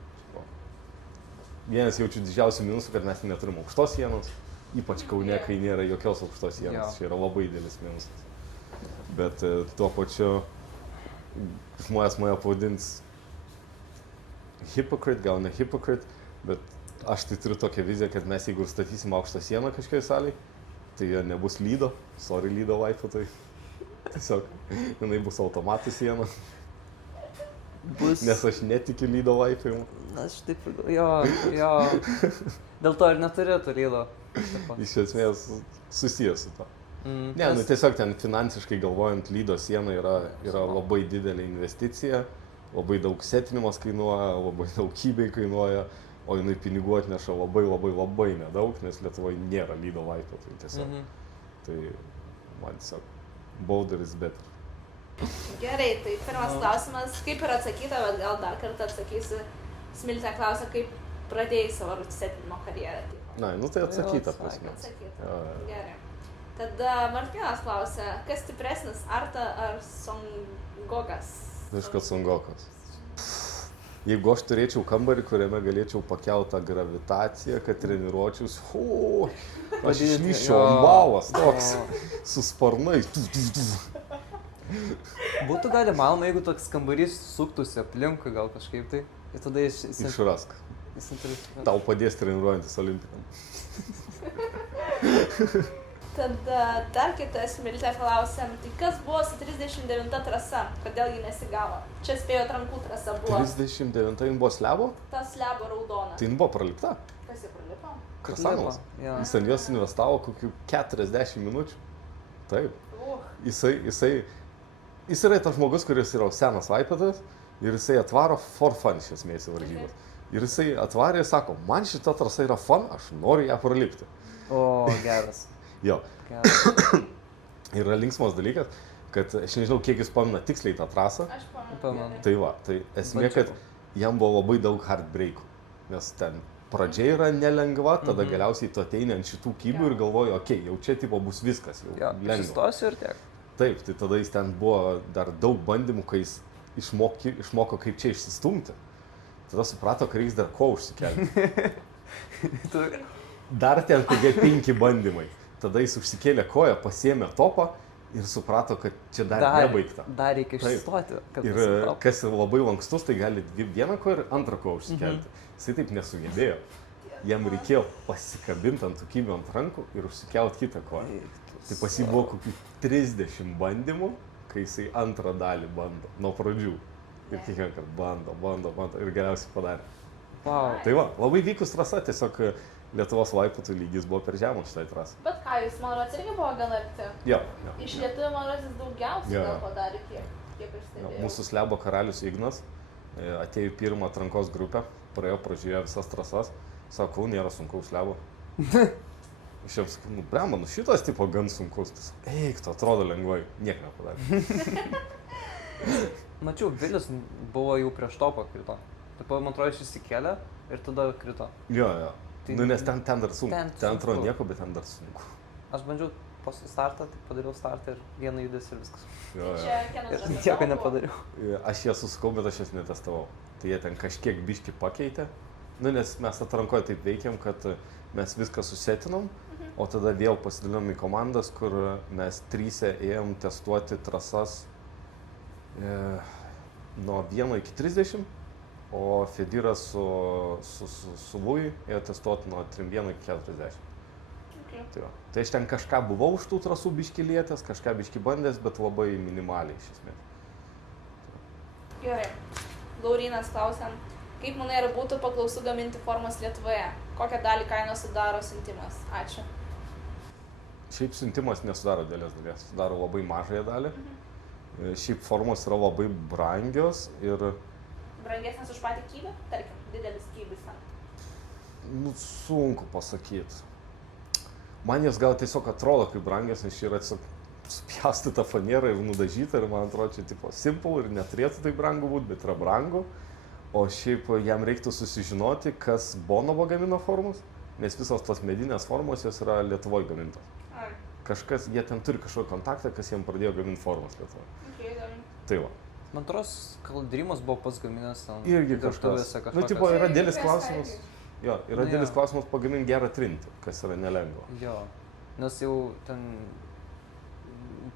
Vienas jaučiu didžiausių minusų, kad mes neturim aukštos sienos, ypač Kaune, kai nėra jokios aukštos sienos, čia yra labai didelis minusas. Bet tuo pačiu žmonės mane pavadins hypocrite, gal ne hypocrite, bet aš tai turiu tokią viziją, kad mes jeigu statysim aukštą sieną kažkokiai salėj, tai nebus lydo, sorry lydo laipotojai. Tiesiog jinai bus automatų siena. Nes aš netikiu lydo laipimu. Aš taip, jo. Dėl to ir neturėtų lydo. Iš esmės susijęs su to. Ne, nu tiesiog ten finansiškai galvojant, lydo siena yra labai didelė investicija, labai daug setinimas kainuoja, labai daug kybei kainuoja, o jinai pinigų atneša labai nedaug, nes Lietuvoje nėra lydo laipo. Tai tiesiog, tai man tiesiog, Boulder is better. Gerai, tai pirmas klausimas, kaip ir atsakyta, bet gal dar kartą atsakysiu. Smiltė klausia, kaip pradėjai savo setinimo karjerą. Na, nu tai atsakyta prasme. Atsakyta, gerai. Tada Martinas klausia, kas stipresnis, Arta ar Songokas? Viskas Songokas. Jeigu aš turėčiau kambarį, kuriame galėčiau pakeltą gravitaciją, kad treniruočiaus, aš išlyščiau ambalas toks, su sparnais. Būtų gali malma, jeigu toks kambarys suktųsi aplinkui gal kažkaip tai. Ir tada Išrask. Tau padės treniruojantis olimpikam. Tada dar kitą Smiltę klausiam, tai kas buvo su 39 trasa, kodėl ji nesigavo? Čia spėjo atrankų trasa buvo. 39 buvo slebo? Ta slebo raudona. Tai buvo pralipta. Kas jį pralipo? Krasanovas. Jis ant jos investavo kokių 40 minučių. Taip. Jis yra tas žmogus, kuris yra senas vaipetas ir jisai atvaro for fun iš esmės į varžybas. Ir jisai atvarė ir sako, man šita trasa yra fun, aš noriu ją pralipti. O, geras. Jo. Yra linksmas dalykas, kad aš nežinau, kiek jis pamena tiksliai tą trasą. Aš pamenu. Tai va, tai esmė, kad jam buvo labai daug heartbreakų, nes ten pradžia yra nelengva, tada galiausiai tu ateini ant šitų kybų ir galvoji, okei, jau čia tipo bus viskas, jau lengva. Sustosiu ir tiek. Taip, tai tada jis ten buvo dar daug bandymų, kai jis išmoko kaip čia išsistumti. Tada suprato, kad reiks dar ko užsikelti. Dar ten kokie 5 bandymai. Tada jis užsikėlė koją, pasiėmė topą ir suprato, kad čia dar nebaigta. Dar reikia išsistoti. Ir kas labai lankstus, tai gali vieną koją ir antrą koją užsikelti. Jisai taip nesugebėjo. jam reikėjo pasikabinti ant tų kybių ant rankų ir užsikelt kitą koją. Tai pas jį buvo kokių 30 bandymų, kai jisai antrą dalį bando, nuo pradžių. Ir kiekvieną kartą bando ir galiausiai padarė. Wow. Tai va, labai vykus trasa, tiesiog Lietuvos laiputų lygis buvo per žemas šitai trasai. Bet ką, jūs, man rodos, irgi buvo gan arti. Jo. Iš lietuvių, man rodos, jis daugiausiai gal padarė, kiek aš Jo, stebėjau. mūsų slebo karalius Ignas atėjo į pirmą atrankos grupę, pražiūrėjo visas trasas, sako, nėra sunkaus slebo. Aš jam sakau, brema, šitas tipo gan sunkus. Eik, tu atrodo lengvai, niek nepadarė. Mačiau, Vilis buvo jau prieš topą krito. Taip, man atrodo, jis įsikėlė ir tada krito. Jo. Tai- Nes ten dar sunku. Ten Ten atrodo sunku. nieko, bet ten dar sunku. Aš bandžiau po startą, tai padariau startą ir vieną judesį ir viskas. Jo. Čia Ir kieno nieko nepadariau. Aš jas susukau, bet aš jas netestavau. Tai jie ten kažkiek biški pakeitė. Nes mes atrankoje taip veikiam, kad mes viską susetinom, o tada vėl pasidalinom į komandas, kur mes tryse ėjom testuoti trasas nuo 1 iki 30, o Fediras su Vui ėjo testuoti nuo 31 iki 40. Tai aš ten kažką buvau už tų trasų biški lietęs, kažką biški bandęs, bet labai minimaliai iš esmės. Gerai. Laurynas klausė, kaip manai, ar būtų paklausu gaminti formas Lietuvoje? Kokią dalį kainos sudaro siuntimas? Ačiū. Šiaip siuntimas nesudaro dėlės dalies, sudaro labai mažąją dalį. Šiaip formos yra labai brangios ir Brangesnės už patį kybį? Tarkim, didelis kybis. sunku pasakyti. Man jos gal tiesiog atrodo kaip brangios, nes čia yra tiesiog supjaustyta fanera ir nudažyta ir man atrodo čia tipo simple ir neturėtų tai brangu būti, bet yra brangu. O šiaip jam reiktų susižinoti, kas Bonobo gamino formus, nes visos tos medinės formos jos yra Lietuvoje gamintos. Kažkas, jie ten turi kažkokį kontaktą, kas jiem pradėjo gaminti formas Lietuvoje. Tai va. Man atrodo, Kaldrimas buvo pats gaminęs ten. Irgi kažkas. Tipo, yra dėlis klausimas. Jo, yra dėlis klausimas pagaminti gerą trintį, kas yra nelengva. Jo, nes jau ten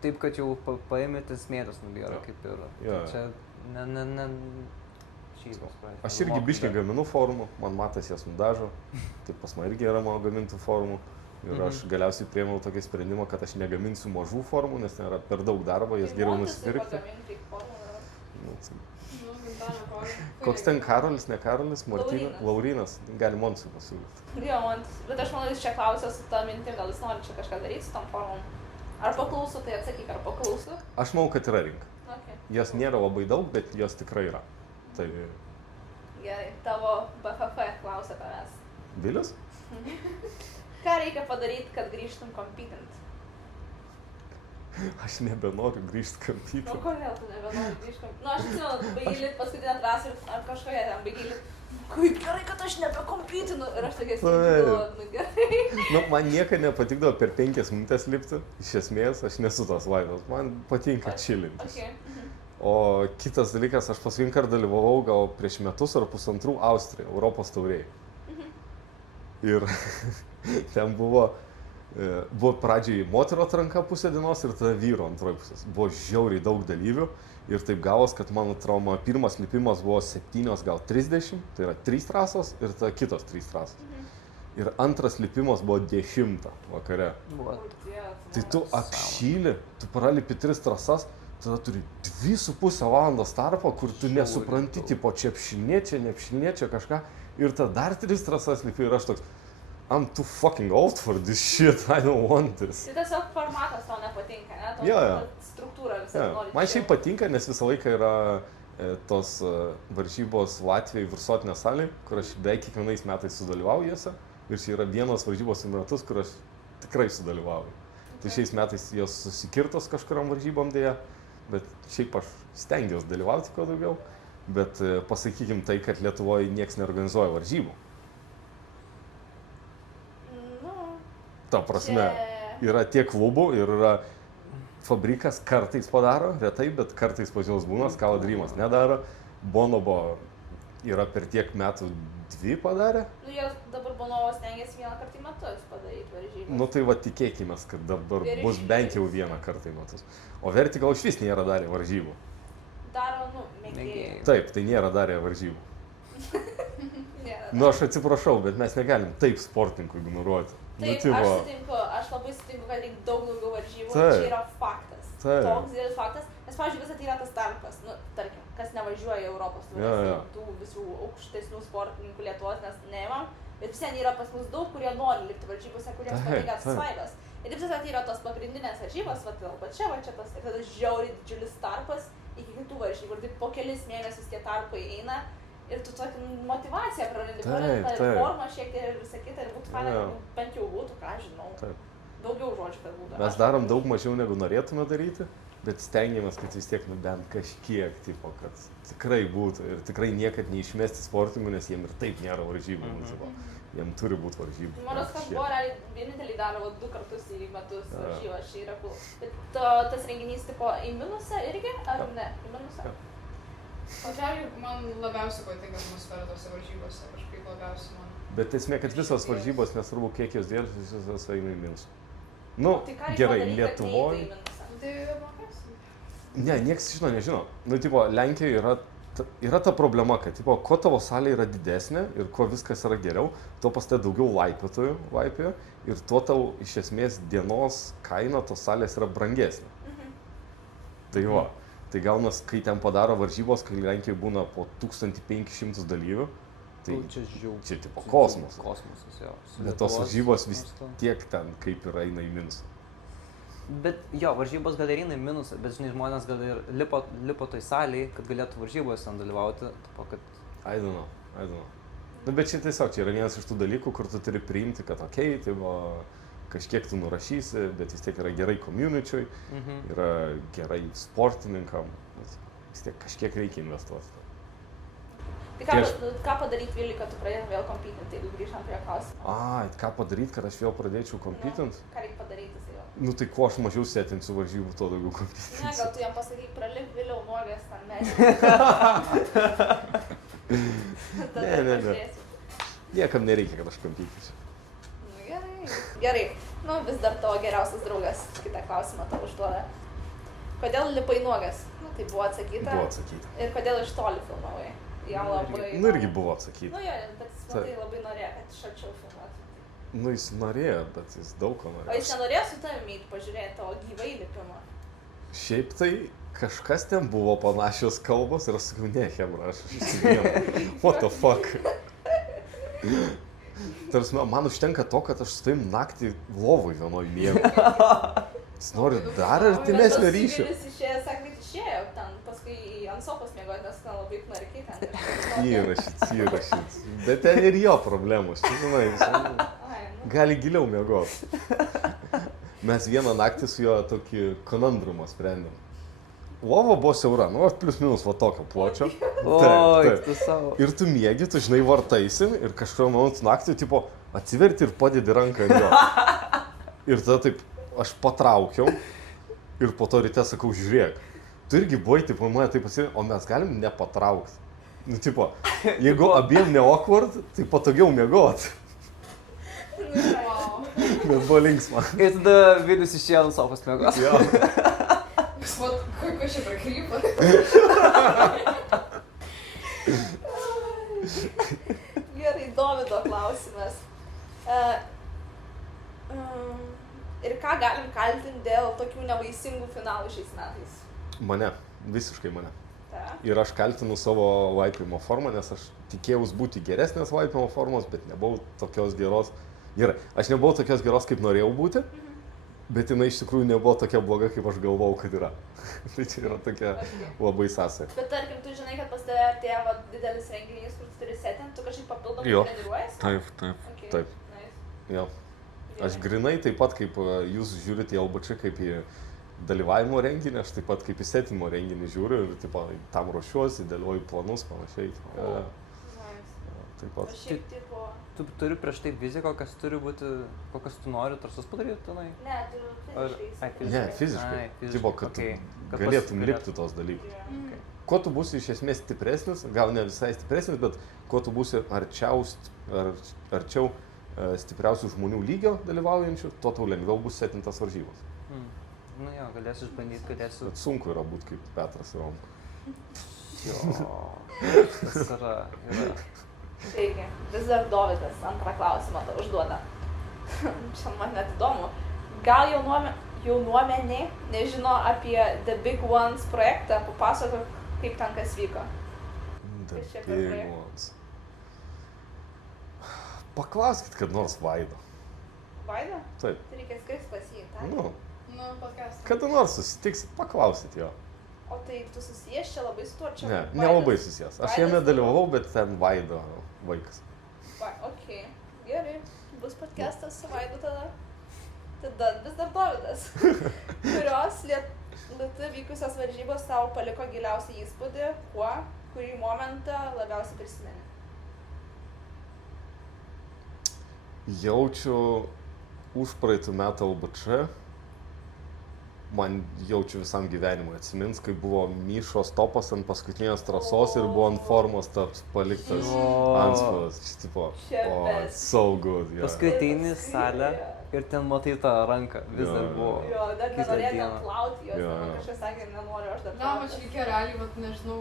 taip, kad jau paėmė tas smėlis nubėra, kaip ir. Jo. Čia ne. Aš irgi biškai gaminu formų, man matas jas nudažo, tai pas man irgi yra mano gamintų formų. Ir aš galiausiai priėmiau tokį sprendimą, kad aš negaminsiu mažų formų, nes ten yra per daug darbo, jas geriau nusipirkti. Koks ten Karolis, ne Karolis, Martynas, Laurynas, gali Monsui pasiūlyti. Jo, Montis. Bet aš manau, jis čia klausė su tą mintim, gal jis nori čia kažką daryti su tom formom. Ar paklauso, tai atsakyk, ar paklauso? Aš manau, kad yra rinka. Okay. Jos nėra labai daug, bet jos tikrai yra. Tai Gerai, tavo BFF klausia tavęs. Vilius? Ką reikia padaryti, kad grįžtum competent? Aš nebenoriu grįžti kampyti. Kodėl tu nebenori grįžti? Aš atsimenu, tu baigi lit paskutinę trasą ar kažkoje ten baigi lit. Kaip gerai, kad aš nebekompytinu. Ir aš tokia sėdžiu, gerai. Man niekada nepatikdavo per 5 minutės lipti. Iš esmės, aš nesu tas laivas. Man patinka čilintis. O kitas dalykas, aš paskutinį kartą dalyvavau gal prieš metus ar pusantrų Austrijoje, Europos taurėje. Ir ten buvo pradžiai moterų atranka pusę dienos ir tada vyro antroji pusės. Buvo žiauriai daug dalyvių ir taip gavos, kad mano trauma pirmas lipimas buvo 7 gal 30, tai yra 3 trasos ir tada kitos 3 trasos. Ir antras lipimas buvo 10 vakare. Tai tu apšyli, tu pralipi 3 trasas, tada turi 2,5 valandos tarpą, kur tu nesupranti, tipo čia apšilnė, čia neapšilnė, čia kažką. Ir tada dar 3 trasas lipi ir aš toks, I'm too fucking old for this shit, I don't want this. Tai tiesiog formatas tau nepatinka, ne? Jo. Struktūra visą nori. Man šiaip patinka, nes visą laiką yra tos varžybos Latvijai Virsotinės salėje, kur aš beveik kiekvienais metais sudalyvauju jose. Ir čia yra vienos varžybos į metus, kur aš tikrai sudalyvauju. Tai šiais metais jos susikirtos kažkuriam varžybom dėja, bet šiaip aš stengiuosi dalyvauti kuo daugiau. Bet pasakykim tai, kad Lietuvoje nieks neorganizuoja varžybų. Ta prasme, yra tiek klubų ir yra fabrikas kartais padaro, retai, bet kartais pas juos būna, Skala Dreamas nedaro. Bonobo yra per tiek metų 2 padarė. Nu, jie dabar Bonobas stengiasi 1 kartą į metus padaryti varžybas. Nu tai va tikėkimės, kad dabar bus bent jau 1 kartą į metus. O Vertical iš vis nėra darę varžybų. Daro, mėgėjai. Taip, tai nėra darę varžybų. Nėra Nu, aš atsiprašau, bet mes negalim taip sportininkų ignoruoti. Taip, Nu, aš sutinku, aš labai sutinku, kad reikia daug daugiau varžybų, Taip. čia yra faktas. Taip. Toks didelis faktas, nes, pavyzdžiui, visą tai yra tas tarpas, nu, tarkim, kas nevažiuoja į Europos Jo, jo. tų visų aukštesnių sportininkų Lietuvos, nes neimam, bet vis yra pas mus daug, kurie nori lipti varžybose, kuriems Taip, patinka taip. svaigas. Ir visą tai yra tos pagrindinės varžybos, va čia tas, ir tada žiauriai didžiulis tarpas iki kitų varžybų, ir taip po kelis mėnesius tie tarpai eina. Ir tu tokį motivaciją prarandi, Taip, tą taip. formą šiek tiek ir visą kitą, ir būtų faina, Jo. kad bent jau būtų, ką aš žinau. Taip. Daugiau žodžių, kad būtų. Mes darom daug mažiau negu norėtume daryti, bet stengiamės, kad vis tiek nu bent kažkiek, tipo, kad tikrai būtų ir tikrai niekad neišmesti sportininkų, nes jiem ir taip nėra varžybų. Nu, tipo, jiem turi būti varžybų. Mano kas Kažkiek. buvo, realiai vienintelį daravo 2 kartus į metus Jo. varžybas, čia yra cool. Bet tas renginys tipo į minusą irgi, ar Jo. ne? Į minusą? Jo. Pačiai man labiausiai patinka atmosfera tose varžybose, kažkaip labiausiai man. Bet esmė, kad visos varžybos, nesvarbu kiek jos dėlės, visos eina į minusą. Nu, Tai ką reikia gerai, padaryt, kad Lietuvoje. neeitų į minusą? Tai apmokėsim. Ne, nieks nežino. Nu, tipo, Lenkijoje yra ta problema, kad, tipo, kuo tavo salė yra didesnė ir kuo viskas yra geriau, tuo pas tai daugiau laipiotojų laipioja ir tuo tau iš esmės dienos kaina tos salės yra brangesnė. Tai va, tai gaunas, kai ten padaro varžybos, kai Lenkijoje būna po 1500 dalyvių, tai Čia žiauriai. čia tipo kosmosas. Kosmosas, jo. Su Bet tos Lietuvos varžybos vis mastu. tiek ten kaip ir eina į minusą. Bet jo, varžybos gal ir eina į minusą, bet žinai, žmonės gal ir lipo toj salėj, kad galėtų varžybose ten dalyvauti, tipo, kad... I don't know. Nu, bet čia tiesiog, čia yra vienas iš tų dalykų, kur tu turi priimti, kad okei, tai va, kažkiek tu nurašysi, bet vis tiek yra gerai community'ui, yra gerai sportininkam, vis tiek kažkiek reikia investuoti. Tai Tai aš- ką padaryti, Vili, kad tu pradėtum vėl kompitinti, jeigu grįžtam prie klausimo? Ai, ką padaryti, kad aš vėl pradėčiau kompitint? Ką reikia padaryti su juo? Nu tai kuo aš mažiau setinsiu varžybų, tuo daugiau Ne, kompitinsiu. gal tu jam pasakyk, pralip vėliau nuogės ten mes. Ne. Niekam nereikia, kad aš kompitinsiu. Nu, gerai. Gerai. Nu, vis dar tavo geriausias draugas kitą klausimą tau užduoda. Kodėl lipai nuogas? Nu, tai buvo atsakyta. Buvo atsakyta. Ir kodėl iš toli filmavai? Jo labai. Nu irgi buvo atsakyta. Nu jo, bet jis matai labai norėjo, kad iš arčiau filmuotų. Nu jis norėjo, bet jis daug ko O jis norėjo. nenorėjo su tavimi eiti pažiūrėti tavo gyvai lipimą. Šiaip tai kažkas ten buvo panašios kalbos ir aš sakau, ne, Hebra, aš įsigijau. What the fuck? Tarsi, man užtenka to, kad aš su tavim naktį lovui vienoj miegu. Jis nori dar artimesnio ryšio. Jis išėjo, sakė, kad išėjo ten, paskui ant sofos miegoti, nes ten labai knarkiai ten. Įrašyt. Bet ten ir jo problemos, tu žinai, jis Ai, nu. gali giliau miegoti. Mes vieną naktį su juo tokį konandrumą sprendėm. Lova buvo siaura, nu, plius minus va tokio pločio. Oi, taip. tu savo. Ir tu miegi, tu žinai vartaisi ir kažkurio momentu naktį, tipo, atsiverti ir padedi ranką ant jo. Ir tada taip, aš patraukiau ir po to ryte sakau, žiūrėk, tu irgi buvai, tipo, mane taip pasirinkti, o mes galim nepatraukti. Nu, tipo, jeigu abiem ne awkward, tai patogiau miegot. Wow. Bet buvo linksma. Ir tada Vilius išėjo ant sofos miegos. Jo. Vat, kokia čia prakrypa. Gerai, Dovydo klausimas. Ir ką galim kaltinti dėl tokių nevaisingų finalų šiais metais? Mane, visiškai mane. Ta? Ir aš kaltinu savo vaipimo formą, nes aš tikėjaus būti geresnės vaipimo formos, bet nebuvau tokios geros. Gerai, aš nebuvau tokios geros, kaip norėjau būti, bet jinai iš tikrųjų nebuvo tokia bloga, kaip aš galvojau, kad yra. Tai čia yra tokia labai sąsaja. Bet tarkim, tu žinai, kad pas tave artėja va, didelis renginys, kur tu turi setinti, tu kažkaip papildomai Jo. treniruojasi? Taip. Okay. Taip. Nice. Jo. Aš grinai taip pat, kaip jūs žiūrite į LBC, kaip į dalyvavimo renginį, aš taip pat kaip į setinimo renginį žiūriu ir taip pat tam ruošiuosi, dėlioju planus, panašiai. Nice. Taip O pat. šiaip tipo... Tu turi prieš tai viziją, kokias turi būti, kokias tu nori trasus padaryti tenai? Ne, tu Ar- fiziškai. ai, įsivaizduoji. Ne, Ai, fiziškai. fiziškai, Tipo, kad okei. tu Kad galėtum galėtum. lipti tos dalykus. Jo. Kuo tu būsi iš esmės stipresnis, gal ne visai stipresnis, bet kuo tu būsi arčiau stipriausių žmonių lygio dalyvaujančių, tuo tau lengviau bus setintas varžybos. Nu jo, galėsiu išbandyti, galėsiu. Bet sunku yra būti kaip Petras Romka. Jo. Tas yra. Taigi, vis dar Dovydas antrą klausimą tau užduoda. Čia man net įdomu. Gal jaunuomeniai nežino apie The Big Ones projektą, papasakok, kaip ten kas vyko. The Kas čia per Big projektas? Ones. Paklauskit, kad nors Vaido. Vaida? Taip. Tai reikia skristi pas jį, tai? Nu, Nu, podcast'ą. kada nors susitiksit, paklausit jo. O tai tu susijęs čia labai su tuo, čia Ne, Vaidas- nelabai susijęs. Aš jame Vaidas- dalyvavau, bet ten Vaido vaikas. Okei, gerai. Bus podcastas su Vaidu tada. Tada vis dar Dovydas. Kurios lietu vykusios varžybos tau paliko giliausią įspūdį, kurį momentą labiausiai prisimeni? Jaučiu už praeitų metų LBČ, man jaučiu visam gyvenimui atsimins, kai buvo Myšos topas ant paskutinės trasos ir buvo ant formos taps paliktas antspaudas. Čia tipo, Čia best. so good. Yeah. Paskui ateini į salę ir ten matai tą ranką, vis Jo, dar jo. buvo. Jo, dar Kitą nenorėjau dieną. net plauti jos, Jo, man jo. kažkas sakė, nenoriu aš dar Na, man čia reikėjo realiai, vat, nežinau,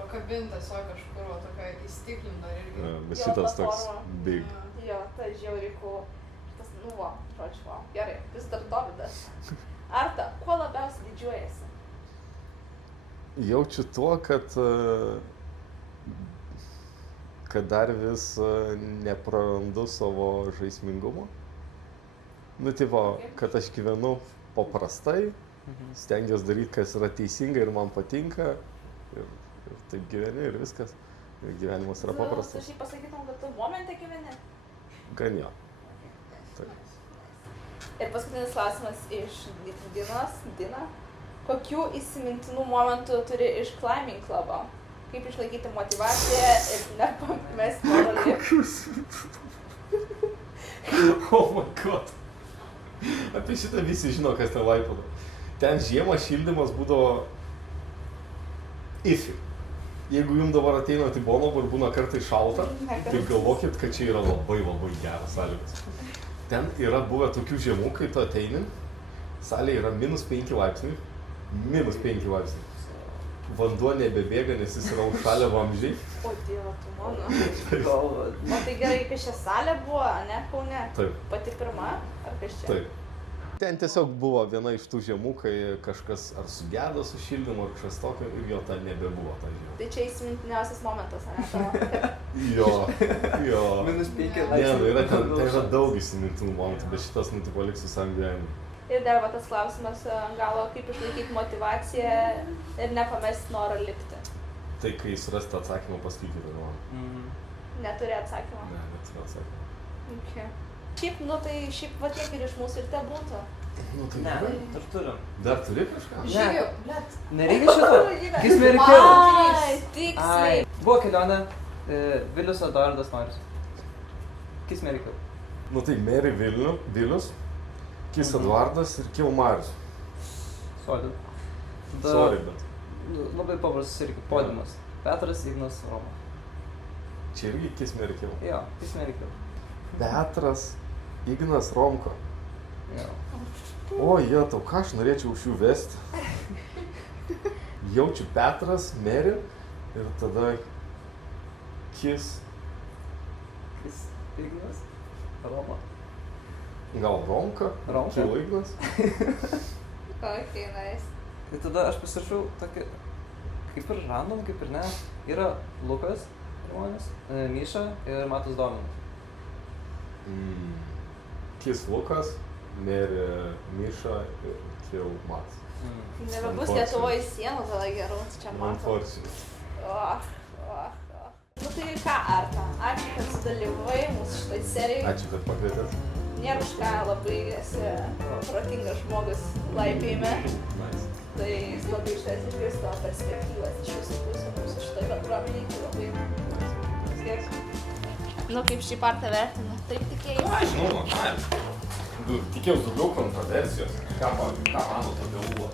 pakabinta tiesiog kažkur, va, tokia įstiklinta irgi. Yeah, bet Jo, šitas toks platforma. big. Jo, ta žiauriai cool. Tas, nu va, žodžiu, va. Gerai, vis dar Dovydas. Arta, kuo labiausiai didžiuojasi? Jaučiu tuo, kad dar vis neprarandu savo žaismingumo. Nu, tipo, kad aš gyvenu paprastai, stengiuosi daryti, kas yra teisinga ir man patinka. Ir taip gyveni ir viskas. Ir gyvenimas yra Tu paprastas. šiaip pasakytum, kad tu momente gyveni? Gan jo. Taip. Ir paskutinis klausimas iš Dina. Kokių įsimintinų momentų turi iš Climbing Clubo? Kaip išlaikyti motyvaciją ir nepamesti noro lipti? Oh my god. Apie šitą visi žino, kas ten laipada. Ten žiemą šildymas būdavo ifi. Jeigu jums dabar ateinat į Bonobą ir būna kartais šalta, tai galvokit, kad čia yra labai geras sąlygos. Ten yra buvę tokių žiemų, kai tu ateini, salė yra -5 laipsniai, -5 laipsniai. Vanduo nebebėga, nes jis yra užšalę vamzdžiai. O Dieve, tu mano. Galva. O tai gerai, kai šią salę buvo, ne, Kaune? Taip, Pati pirma, ar kas čia? taip. Ten tiesiog buvo viena iš tų žiemų, kai kažkas ar sugedo su šildymu, ar kažkas tokio ir jo ten nebebuvo tą žiemą. Tai čia įsimintiniausias momentas, ne? Tavo? Jo. -5 Ne, nu yra ten yra daug įsimintinų momentų, bet šitas nutiko liks visam gyvenimui. Ir dar va tas klausimas ant galo, kaip išlaikyti motyvaciją ir nepamesti noro lipti. Tai kai surasti atsakymą, pasakykite man. Neturi atsakymą. Ne, neturiu atsakymą. Okay. Šiaip, nu tai šiaip va tiek ir iš mūsų ir te būtų. Nu tai Ne, gerai. dar turim. Dar turi kažką? Žygiu, blet. Nereikia šito. Kiss Mary Kill. Ai, Ai, tiksliai. buvo kelionė, Vilius Eduardas Marius. Kiss Mary Kill. Nu tai Mary Vilius, Kiss Eduardas ir Kill Marius. Solid. Tada Sorry, bet labai paprastas irgi podiumas. Petras, Ignas, Roma. čia irgi Kiss Mary Kill. Jo, Kiss Mary Kill. Petras, Ignas, Romko. Jo. O, tau ką aš norėčiau už jų vesti? Jaučiu Petras, Mary ir tada Kiss. Kiss Ignas, Roma. Gal Romka? Romka. Kill Ignas? Ok, nice. Tai tada aš pasirašau tokį, kaip ir random, kaip ir ne. Yra Lukas Romanis, Myša ir Matas Dominas. Kiss Lukas, Mary Myša ir Kill Matas. Nebebus Lietuvoje sienų tada gerų, čia matau. Unfortunate. Nu tai ką, Arta, ačiū, kad sudalyvai mūsų šitoj serijai. Ačiū, kad pakvietėt. Nėra už ką, labai esi protingas žmogus laipėjime. Nice. Tai labai išties išgirsti tavo perspektyvas iš jūsų pusių mūsų šitoj bendruomeniai, tai labai skėsiu. Nu kaip šį partą vertina, taip tikėjai. Ai, žinau, tikėjausi daugiau kontroversijos. Ką manot apie Ūlą?